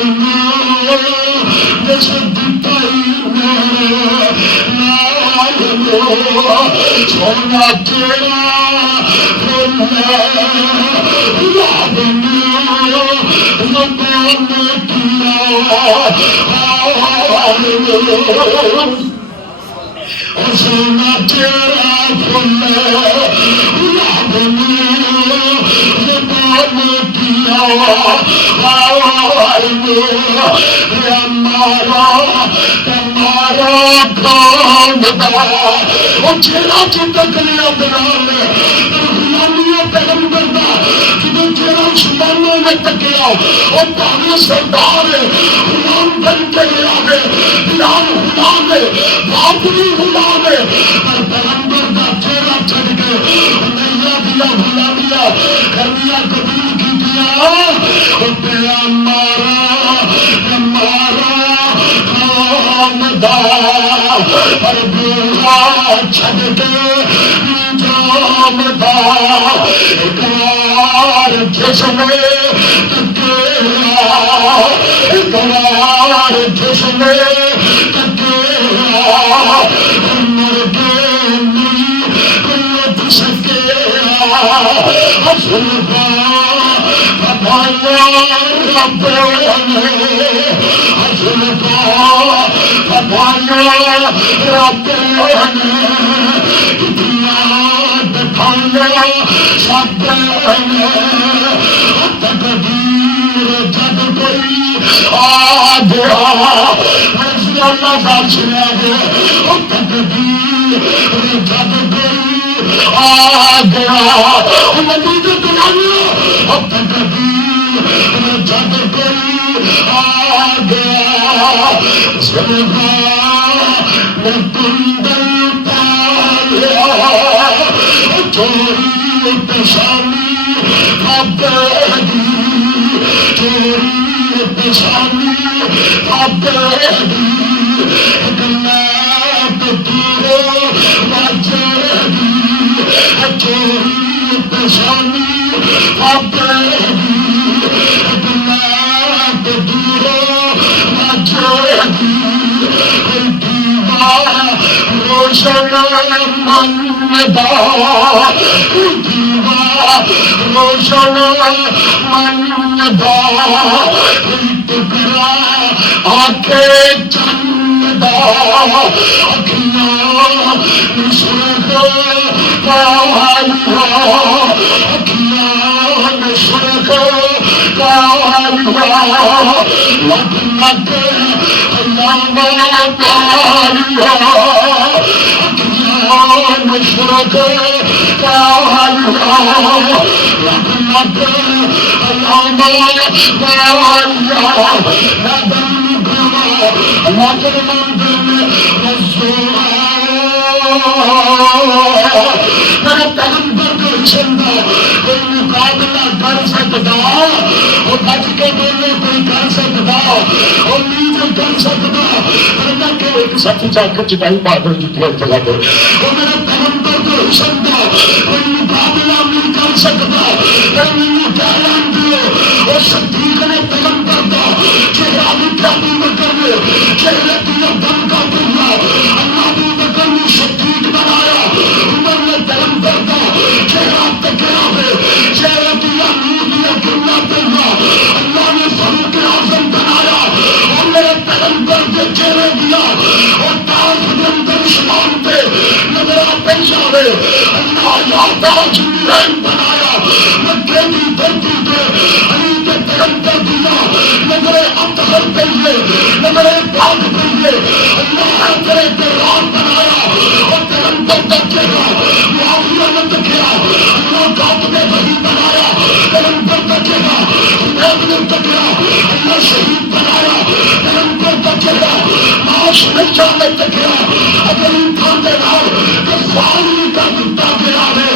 جس دتائی سونا تیرا یاد زبان کیا سونا تیرا فل یاد زبان کیا ہمارا کام چہرہ چمک لیا بلال غلامیوں پیغمبر دا جب چہرہ عثمانوں میں تکیا اور پانے سردار غلام بن کے گیا ہے بلال غلام ہے باپری غلام ہے اور پیغمبر دا چہرہ چھڑ کے نیا دیا غلامیہ کرنیا قبول کی دیا اور پیغمبر ہمارا کام دا پر بولا چھڑ کے جام دا اقرار جسم تیرا، اقرار جسم تیرا، مر کے نہیں لٹ سکیا، حسن کا بھایا رب نے، حسن کا بھایا رب نے، اتنا دکھایا سب نے، تقدیر جب کوئی آ گیا، رضی اللہ صاحب سنا گیا، تقدیر جب کوئی آ گیا، مزید دلانیہ، تقدیر جب کوئی آ گیا، سلطان میں کندن پایا، چوری پشانی ابدی، چوری پشانی ابدی، گلاب تیرے وجدی، چوری پشانی ابدی، گلاب تیرے وجدی، روشن مندا، روشن مندا، ٹکڑا آنکھیں چندا، اکھیاں سرخ کالیاں، اکھیاں سرخ کالیاں، لگ لگ علامہ کالیاں، مشرق کالیاں، لگ لگ علامہ کالیاں، لگن گما لگن مندر رسول، میرے پیغمبر کے حسن کا کوئی مقابلہ کر سکتا، وہ بچ کے بولے کوئی کر سکتا، وہ نہیں کر سکتا، اللہ کے ایک ساتھی جا کے چٹائی بادل کی طرف چلا گئے، وہ میرے پیغمبر کے حسن کا کوئی مقابلہ نہیں کر سکتا، میرے کہلان دیے وہ صدیق نے پیغمبر کا چہرہ لکھا، ابو بکر نے چہرے دیا دم کا دیا، اللہ ابو بکر نے صدیق بنایا، عمر نے پیغمبر کا چہرہ تکیا ہے، چہرہ دیا نور دیا دنیا دیا، اللہ نے فاروق اعظم بنایا، اور میرے پیغمبر کے چہرے دیا اور تاج کے اندر اسلام پہ نظر آتے جاوے، اللہ یا تاج نورین بنایا، مکے کی دھرتی پہ علی کے پیغمبر دیا نظر اطہر پہیے، نظر پاک پہیے، اللہ کرے قرآن بنایا، اور پیغمبر کا چہرہ معاویہ نے تکیا، اللہ کاتب وحی بنایا، پیغمبر کا چہرہ حبیب نے تکیا، اللہ شہید بنایا، پیغمبر کا چہرہ معاش نشا نے تکیا، اگر انسان دے نال کفاری کا کتا گیا ہے،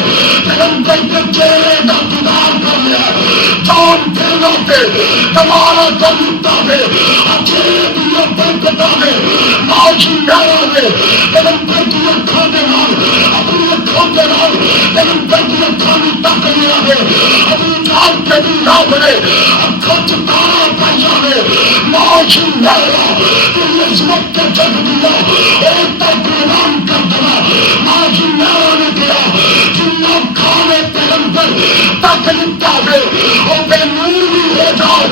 پیغمبر کے چہرے کا دیدار کر لیا، جان دینا پہ تمہارا کتا ہے، اچھے دیا برکتا ہے، معاشی نارا ہے، پیغمبر کی اکھاں دے نال، اپنی اکھاں دے نال، پیغمبر کی اکھاں نے تک لیا ہے، ابھی جان کے بھی نہ بڑے، اکھاں چتارا پائیا ہے، معاشی نارا، تیری عظمت کے جگ دیا، اور تک اعلان کر دیا، معاشی نارا نے کیا، جنہ کھانے پیغمبر تک لکھتا ہے، اور بے نور بھی ہو جاؤ،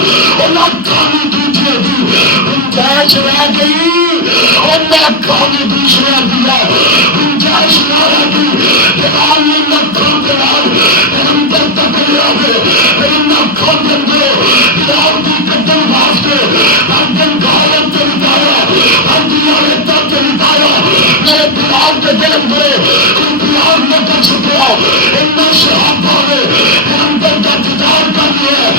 اور نہ کھانی دیجیے دی، گنجائش رہ گئی، اور نہ کھانی دوسرا دیا، گنجائش نہ رہ گئی، دیوال نے نہ کھان دیوال، پیغمبر تک لیا ہے، لیکن نہ کھان دیں گے، دیوال کی قدم واسطے، ہر دن گھالت سے لٹایا، ہر دیوارے تک سے لٹایا، میرے دیوال کے دل میں، ان دیوال نے کر سکیا، ان میں صحابہ نے، پیغمبر کا دیدار کر لیا،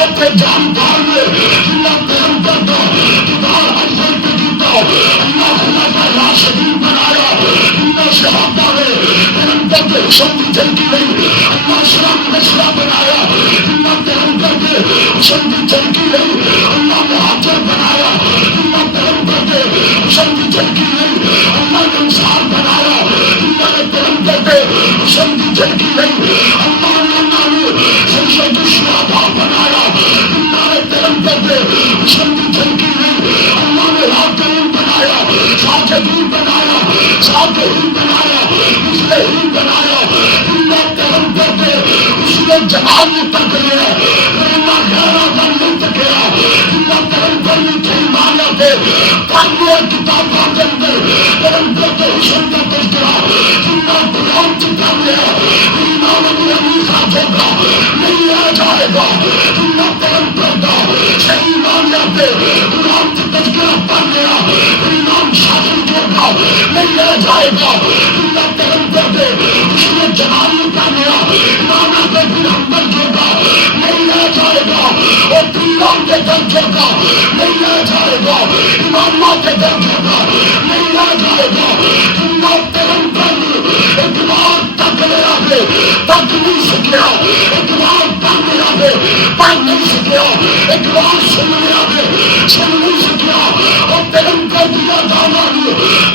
آپ کے جاندار نے، اللہ پیغمبر کا دیدار افضل پہ کیتا، اللہ خلافہ راشدین بنایا، اللہ صحابہ نے پیغمبر کے حسن کی جھلکی نہیں، اللہ شرم نشرہ بنایا، اللہ پیغمبر کے حسن کی جھلکی نہیں، اللہ مہاجر بنایا، اللہ پیغمبر کے حسن کی جھلکی نہیں، اللہ نے انصار بنایا، اللہ نے پیغمبر کے حسن کی جھلکی نہیں، اللہ نے چاہتے ہی بنایا، اس نے ہی بنایا، اللہ پیغمبر کے اس نے جمال تک لیا، ورنہ گہرا بن نہیں سکیا، اللہ پیغمبر نے کئی مانا تھے پڑھنے کتابوں کے اندر پیغمبر کے حسن کا تذکرہ، اللہ قرآن چکا لیا، امام ابو حنیفہ ہوگا نہیں آ جائے گا، اللہ پیغمبر کا صحیح مانا تھے قرآن کا تذکرہ پڑھ لیا، امام شافعی ہوگا نہیں آ جائے گا، اللہ پیغمبر کے اس نے جمال کا لیا، مانا کے پھر حنبل ہوگا نہیں آ جائے گا، اور پیران کے درج ہوگا نہیں آ جائے گا، امامہ کے درج ہوگا نہیں آ جائے گا، اللہ پیغمبر ایک بار تک لیا ہے تک نہیں سکیا، ایک بار پڑھ لیا ہے پڑھ نہیں سکیا، ایک بار سن لیا ہے سن نہیں سکیا، اور پیغمبر دیا دانا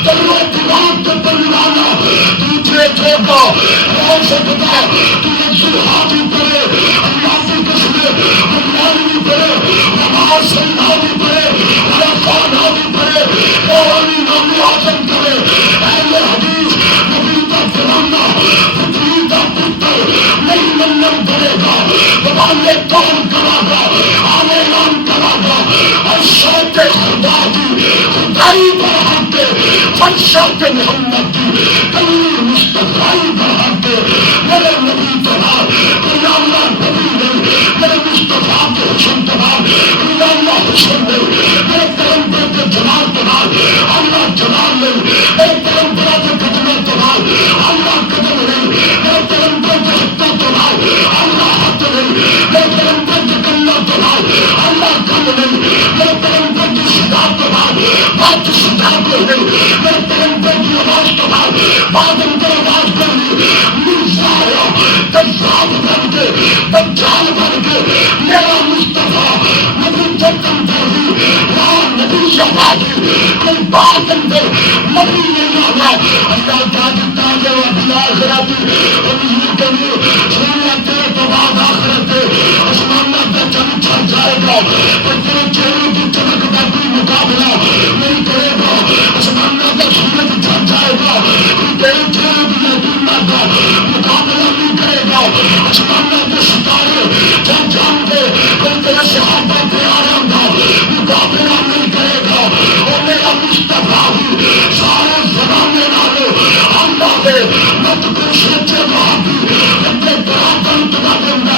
درو دیوان کے بنوانا دوسرے جوگا ہو سکتا، تمہیں سلحا بھی پڑے، اللہ کی قسم بنوان بھی پڑے، نماز سننا بھی پڑے، خانہ بھی پڑے، قرآنی نام آزم کرے، اہل حدیث نبی کا فرمانا پتری کا پتر نہیں منن کرے گا، ببانے کون کرا گا، آنے نام کرا گا، ارشاد خدا کی خدائی برحق کے فرشات محمد کی کلی مصطفی برحق کے میرے نبی جناب اللہ نبی نے میرے مصطفیٰ کے حسن جناب اللہ حسن نے میرے پیغمبر کے جلال جناب اللہ جلال نے میرے پیغمبر کے قدم جلال اللہ قدم نے میرے پیغمبر کے حق جلال اللہ حق نے میرے پیغمبر کے کلہ جلال اللہ کل نے میرے پیغمبر کی صدا جلال بات صدا کو نے میرے پیغمبر کی آواز جلال بعد اندر آواز کرنی مرزا آیا کذاب بن کے دجال بن کے میرا مصطفیٰ نبی جتن دردی وہاں نبی شہادی کوئی بات اندر نبی نہیں آگا، اللہ جاگتا ہے وحبی آخراتی وحبی کرنی سنیا تیرے تو بعد آخرت اسمانہ کا چل چھڑ جائے گا، پر تیرے چہرے کی چمک کا کوئی مقابلہ نہیں کرے گا، اسمانہ کا سورج چھڑ جائے گا، تیرے چہرے کی یقینہ کا مقابلہ نہیں کرے گا، اسمانہ کے ستارے جب جان دے پھر تیرے صحابہ پیاروں کا مقابلہ نہیں کرے گا، اور میرا مصطفیٰ ہی سارے زمانے والے اللہ دے مت کو سوچے وہاں بھی ربے برابر تبا کرنا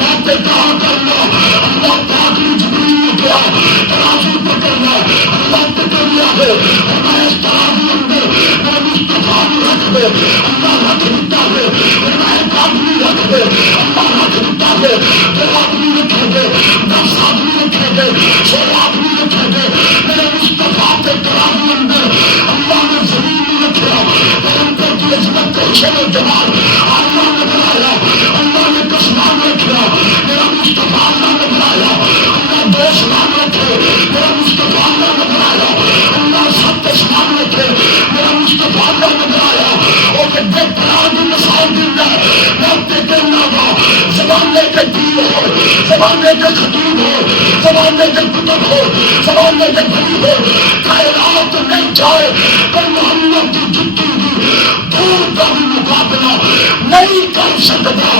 ربے کہاں کرنا، اللہ پاک نے جبریل نے کیا ترازو پکڑنا، اللہ پکڑ لیا ہے، اور میں اس ترازو اندر میرے مصطفیٰ بھی رکھ دے، اللہ رکھ دیتا ہے، میں ایک آدمی رکھ دے، اللہ رکھ دیتا ہے، دو آدمی رکھے گے، 10 آدمی رکھے گے، 100 آدمی رکھے گے، میرے مصطفیٰ کے ترازو اندر اللہ نے زمین میں رکھا، پیغمبر کی عظمت کو حسن و جمال اللہ نے بنایا، اللہ نے قسمان رکھا، میرا مصطفیٰ اللہ نے بنایا، اللہ 2 سمان رکھے، میرا مصطفیٰ اللہ نے بنایا، اللہ 7 سمان رکھے، میرا مصطفیٰ اللہ نے بنایا، اور کہ بے پراد مسائل دینا رابطے کرنا گا، زمانے کے دین ہو، زمانے کے خطیب ہو، زمانے کے کتب ہو، زمانے کے بھلی ہو، کائنات نہیں جائے پر محمد کی جتی بھی دور کا بھی مقابلہ نہیں کر سکتا،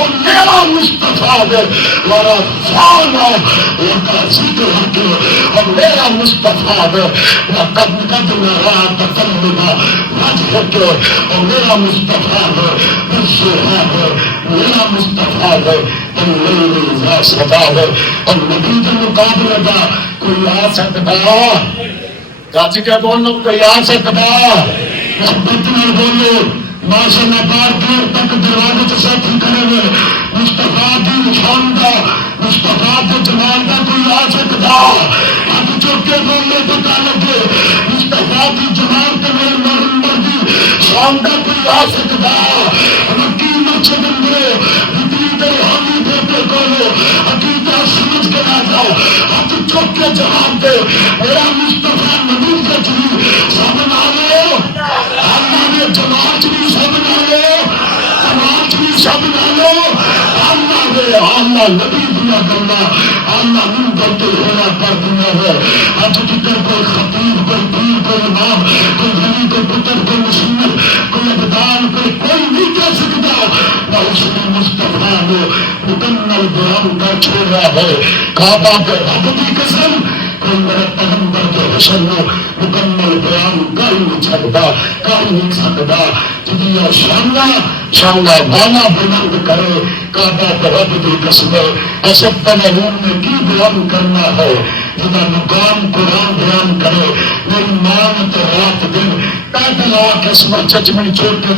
اور میرا مصطفیٰ ہے میرا فانا کا ذکر ہے، اور میرا مصطفیٰ ہے قد میرا تقلبہ وجہ کے، اور میرا مصطفیٰ ہے بالسوحا ہے، میرا مصطفیٰ ہے میری صدا ہے، اور نبی کے مقابلے کا کوئی آ سکتا، چاچی کیا بولو کوئی آ سکتا، محبت میں بولو ماشاء اللہ بار دیر تک دروازے سے ساتھی کرے ہوئے مصطفیٰ کی شان کا مصطفیٰ کے جمال کا کوئی آ سکتا، اب چوک کے بولنے پتا لگے مصطفیٰ کی جمال کا میرے نمبر کی شان کا کوئی آ سکتا، مکی مسجد میں اتنی روحانی دیتے کو عقیدہ سمجھ کے آ جاؤ، اب چوک کے جواب دے میرا مصطفیٰ نبی کا چلی سب نہ لو، اللہ نے جماعت بھی سب نہ لو، جماعت بھی سب نہ لو، اللہ نے اللہ نبی دیا کرنا، اللہ منبر کے ہونا کر دیا ہے، اب جدھر کوئی خطیب کوئی پیر کوئی امام کوئی ولی کوئی کتب کوئی مصنف کوئی ابدان کوئی نہیں کہہ سکتا نہ اس نے مصطفیٰ نے مکمل بیان کر چھوڑا ہے. کعبہ کے رب کی قسم کوئی میرے پیغمبر کے حسن کو مکمل بیان کر نہیں سکتا کر نہیں سکتا. جدی شانہ بالا بلند کرے کعبہ کے رب کی قسم ایسے پہلون میں کی بیان کرنا ہے جدا مقام قرآن بیان کرے. میری ماں نے تو رات دن پیدل آ کے چچمنی چھوڑ کے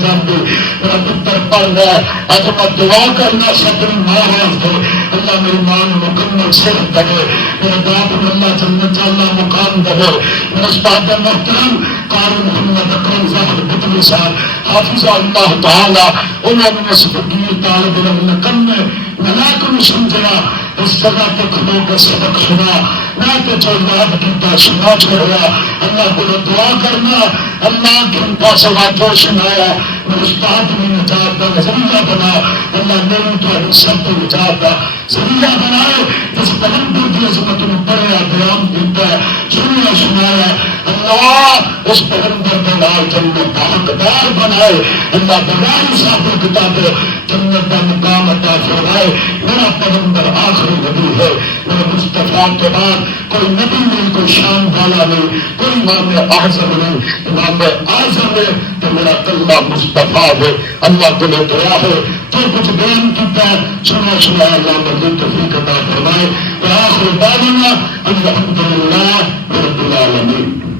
جاندی میرا پتر پڑھ رہا ہے. اج میں دعا کرنا سپنی ماں واسطے اللہ میری ماں نے مکمل صحت دے میرے باپ نے اللہ جنت اللہ مقام دے. میرے استاد محترم قاری محمد اکرم ظاہر بطلی صاحب حافظ اللہ تعالی انہوں نے اس فقیر طالب علم نکم میں ملاک کو سمجھنا اس جگہ پہ کھلو کے سبق سنا نہ تو جو یاد کیتا سنا چھوڑا. اللہ کو دعا کرنا اللہ کے ان کا سوا جو سنایا میرے استاد نے نجات کا ذریعہ بنا. اللہ میری تو سب کو نجات کا ذریعہ بنائے. جس پیغمبر کی عظمت میں پڑھا بیان کیتا ہے سنایا اللہ اس پیغمبر کے نال جنت کا حقدار بنائے. اللہ بغیر صاحب کتاب جنت کا مقام عطا فرمائے. میرا پیغمبر آخری نبی ہے. میرے مصطفیٰ کے بعد کوئی نبی نہیں کوئی شان والا نہیں کوئی امام اعظم نہیں. امام اعظم ہے تو میرا اللہ مصطفیٰ ہے. اللہ کو دعا ہے جو کچھ بیان کیتا ہے سنا اللہ مزید توفیق عطا فرمائے. آخر دعوانا الحمدللہ رب العالمین.